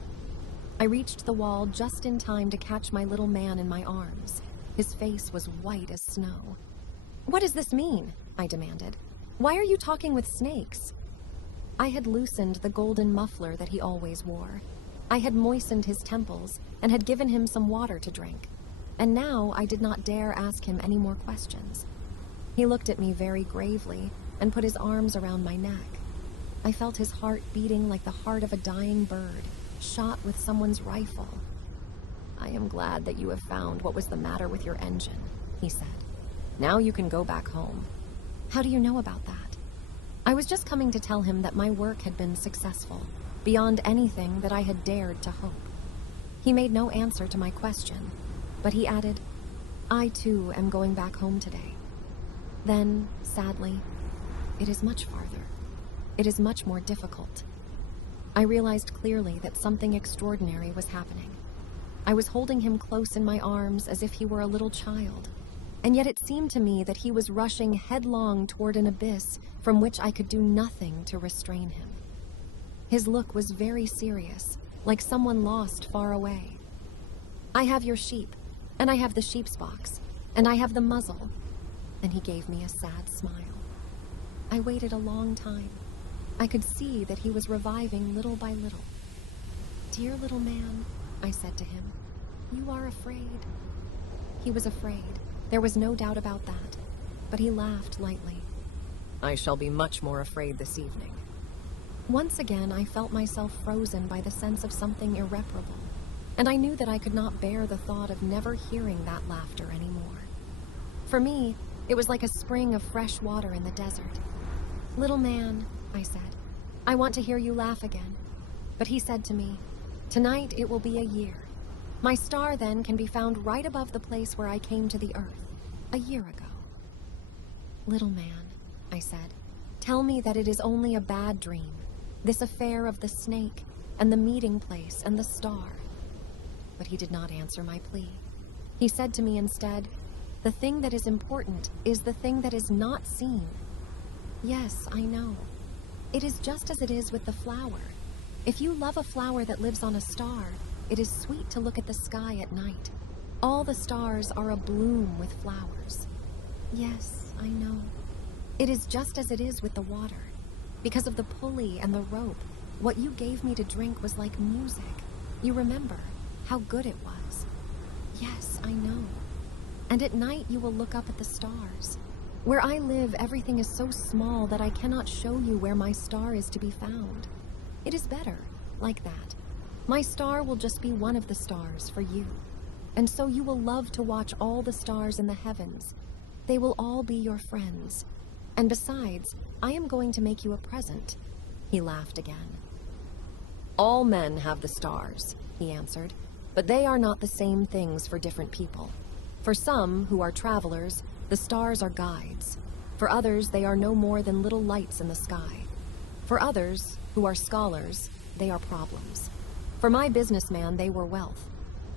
I reached the wall just in time to catch my little man in my arms. His face was white as snow. "What does this mean?" I demanded. "Why are you talking with snakes?" I had loosened the golden muffler that he always wore. I had moistened his temples and had given him some water to drink. And now I did not dare ask him any more questions. He looked at me very gravely and put his arms around my neck. I felt his heart beating like the heart of a dying bird, shot with someone's rifle. "I am glad that you have found what was the matter with your engine," he said. Now you can go back home." "How do you know about that?" I was just coming to tell him that my work had been successful, beyond anything that I had dared to hope. He made no answer to my question, but he added, "I too am going back home today." Then, sadly, "It is much farther. It is much more difficult." I realized clearly that something extraordinary was happening. I was holding him close in my arms as if he were a little child, and yet it seemed to me that he was rushing headlong toward an abyss from which I could do nothing to restrain him. His look was very serious, like someone lost far away. "I have your sheep, and I have the sheep's box, and I have the muzzle," and he gave me a sad smile. I waited a long time. I could see that he was reviving little by little. "Dear little man," I said to him, "you are afraid." He was afraid. There was no doubt about that, but he laughed lightly. "I shall be much more afraid this evening." Once again, I felt myself frozen by the sense of something irreparable, and I knew that I could not bear the thought of never hearing that laughter anymore. For me, it was like a spring of fresh water in the desert. "Little man," I said, "I want to hear you laugh again." But he said to me, "Tonight it will be a year. My star then can be found right above the place where I came to the earth, a year ago." "Little man," I said, "tell me that it is only a bad dream, this affair of the snake, and the meeting place, and the star." But he did not answer my plea. He said to me instead, "The thing that is important is the thing that is not seen." "Yes, I know. It is just as it is with the flower. If you love a flower that lives on a star, it is sweet to look at the sky at night. All the stars are abloom with flowers." "Yes, I know. It is just as it is with the water. Because of the pulley and the rope, what you gave me to drink was like music. You remember how good it was." "Yes, I know. And at night you will look up at the stars. Where I live, everything is so small that I cannot show you where my star is to be found. It is better, like that. My star will just be one of the stars for you. And so you will love to watch all the stars in the heavens. They will all be your friends. And besides, I am going to make you a present." He laughed again. "All men have the stars," he answered, "but they are not the same things for different people. For some, who are travelers, the stars are guides. For others, they are no more than little lights in the sky. For others, who are scholars, they are problems. For my businessman, they were wealth.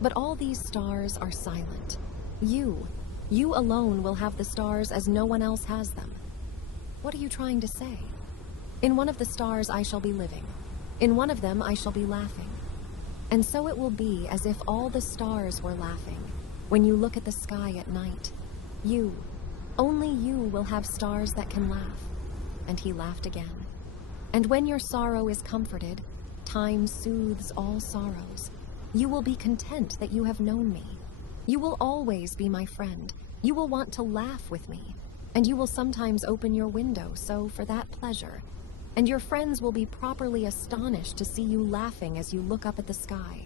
But all these stars are silent. You alone will have the stars as no one else has them." "What are you trying to say?" "In one of the stars I shall be living. In one of them I shall be laughing. And so it will be as if all the stars were laughing when you look at the sky at night. You, only you will have stars that can laugh." And he laughed again. "And when your sorrow is comforted, time soothes all sorrows. You will be content that you have known me. You will always be my friend. You will want to laugh with me. And you will sometimes open your window so for that pleasure. And your friends will be properly astonished to see you laughing as you look up at the sky.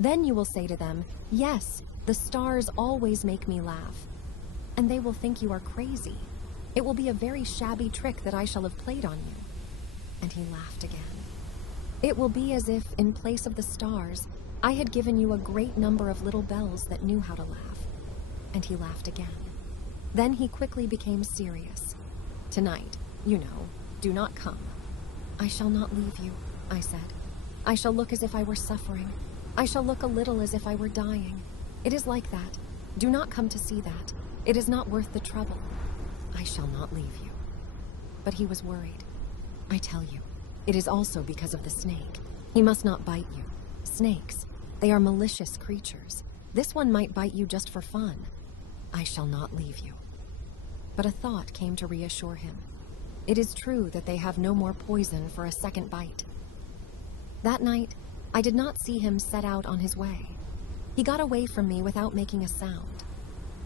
Then you will say to them, 'Yes, the stars always make me laugh.' And they will think you are crazy. It will be a very shabby trick that I shall have played on you." And he laughed again. "It will be as if, in place of the stars, I had given you a great number of little bells that knew how to laugh." And he laughed again. Then he quickly became serious. "Tonight, you know, do not come." "I shall not leave you," I said. "I shall look as if I were suffering. I shall look a little as if I were dying. It is like that. Do not come to see that. It is not worth the trouble." "I shall not leave you." But he was worried. "I tell you, it is also because of the snake. He must not bite you. Snakes, they are malicious creatures. This one might bite you just for fun." "I shall not leave you." But a thought came to reassure him. It is true that they have no more poison for a second bite. That night, I did not see him set out on his way. He got away from me without making a sound.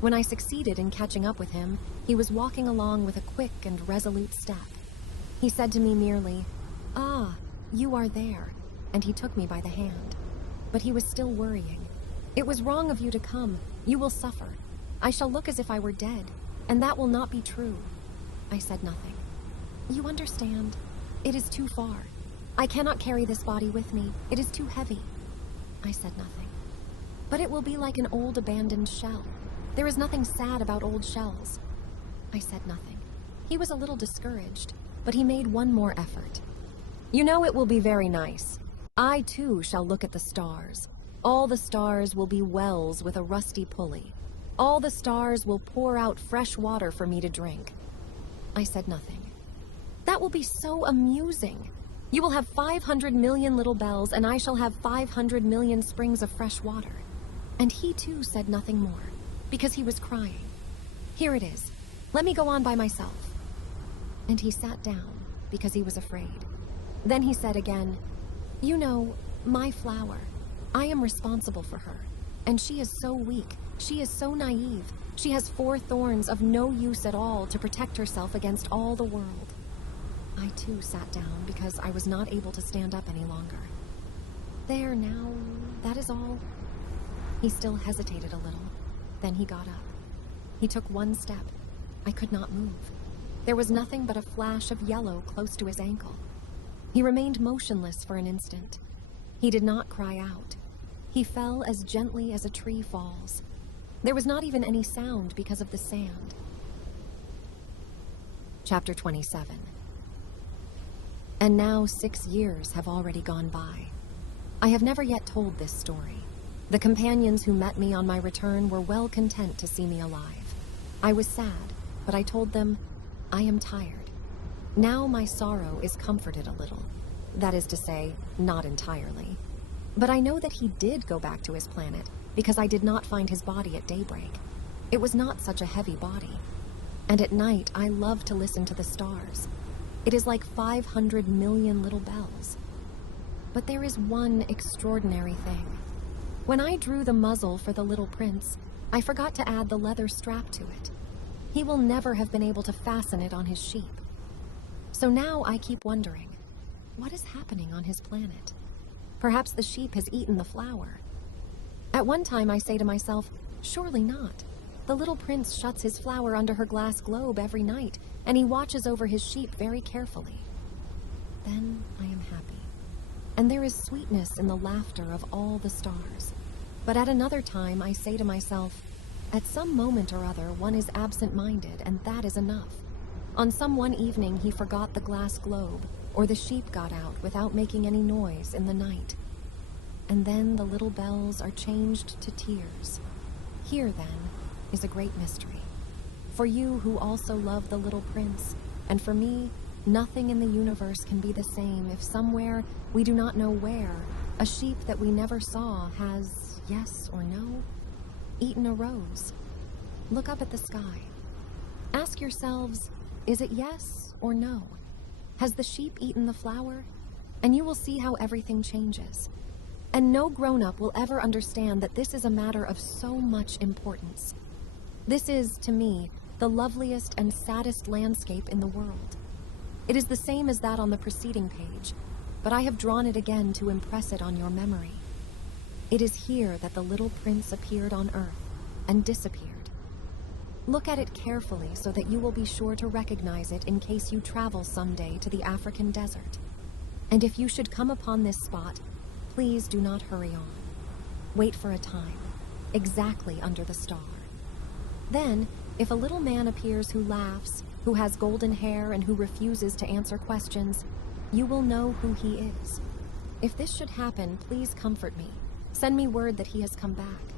When I succeeded in catching up with him, he was walking along with a quick and resolute step. He said to me merely, "Ah, you are there," and he took me by the hand. But he was still worrying. "It was wrong of you to come. You will suffer. I shall look as if I were dead. And that will not be true. I said nothing. You understand? It is too far. I cannot carry this body with me. It is too heavy. I said nothing. But it will be like an old abandoned shell. There is nothing sad about old shells. I said nothing. He was a little discouraged, but he made one more effort. You know, it will be very nice. I too shall look at the stars. All the stars will be wells with a rusty pulley. All the stars will pour out fresh water for me to drink. I said nothing. That will be so amusing. You will have 500 million little bells, and I shall have 500 million springs of fresh water. And he too said nothing more, because he was crying. Here it is. Let me go on by myself. And he sat down, because he was afraid. Then he said again, You know, my flower, I am responsible for her. And she is so weak. She is so naive. She has 4 thorns of no use at all to protect herself against all the world. I too sat down because I was not able to stand up any longer. There now, that is all. He still hesitated a little. Then he got up. He took one step. I could not move. There was nothing but a flash of yellow close to his ankle. He remained motionless for an instant. He did not cry out. He fell as gently as a tree falls. There was not even any sound because of the sand. Chapter 27. And now 6 years have already gone by. I have never yet told this story. The companions who met me on my return were well content to see me alive. I was sad, but I told them, I am tired. Now my sorrow is comforted a little. That is to say, not entirely. But I know that he did go back to his planet because I did not find his body at daybreak. It was not such a heavy body. And at night, I love to listen to the stars. It is like 500 million little bells. But there is one extraordinary thing. When I drew the muzzle for the little prince, I forgot to add the leather strap to it. He will never have been able to fasten it on his sheep. So now I keep wondering, what is happening on his planet? Perhaps the sheep has eaten the flour. At one time I say to myself, surely not. The little prince shuts his flower under her glass globe every night, and he watches over his sheep very carefully. Then I am happy. And there is sweetness in the laughter of all the stars. But at another time I say to myself, at some moment or other one is absent-minded, and that is enough. On some one evening he forgot the glass globe, or the sheep got out without making any noise in the night. And then the little bells are changed to tears. Here, then, is a great mystery. For you who also love the little prince, and for me, nothing in the universe can be the same if somewhere, we do not know where, a sheep that we never saw has, yes or no, eaten a rose. Look up at the sky. Ask yourselves, is it yes or no? Has the sheep eaten the flower? And you will see how everything changes. And no grown-up will ever understand that this is a matter of so much importance. This is, to me, the loveliest and saddest landscape in the world. It is the same as that on the preceding page, but I have drawn it again to impress it on your memory. It is here that the little prince appeared on Earth and disappeared. Look at it carefully so that you will be sure to recognize it in case you travel someday to the African desert. And if you should come upon this spot, please do not hurry on. Wait for a time, exactly under the star. Then, if a little man appears who laughs, who has golden hair, and who refuses to answer questions, you will know who he is. If this should happen, please comfort me. Send me word that he has come back.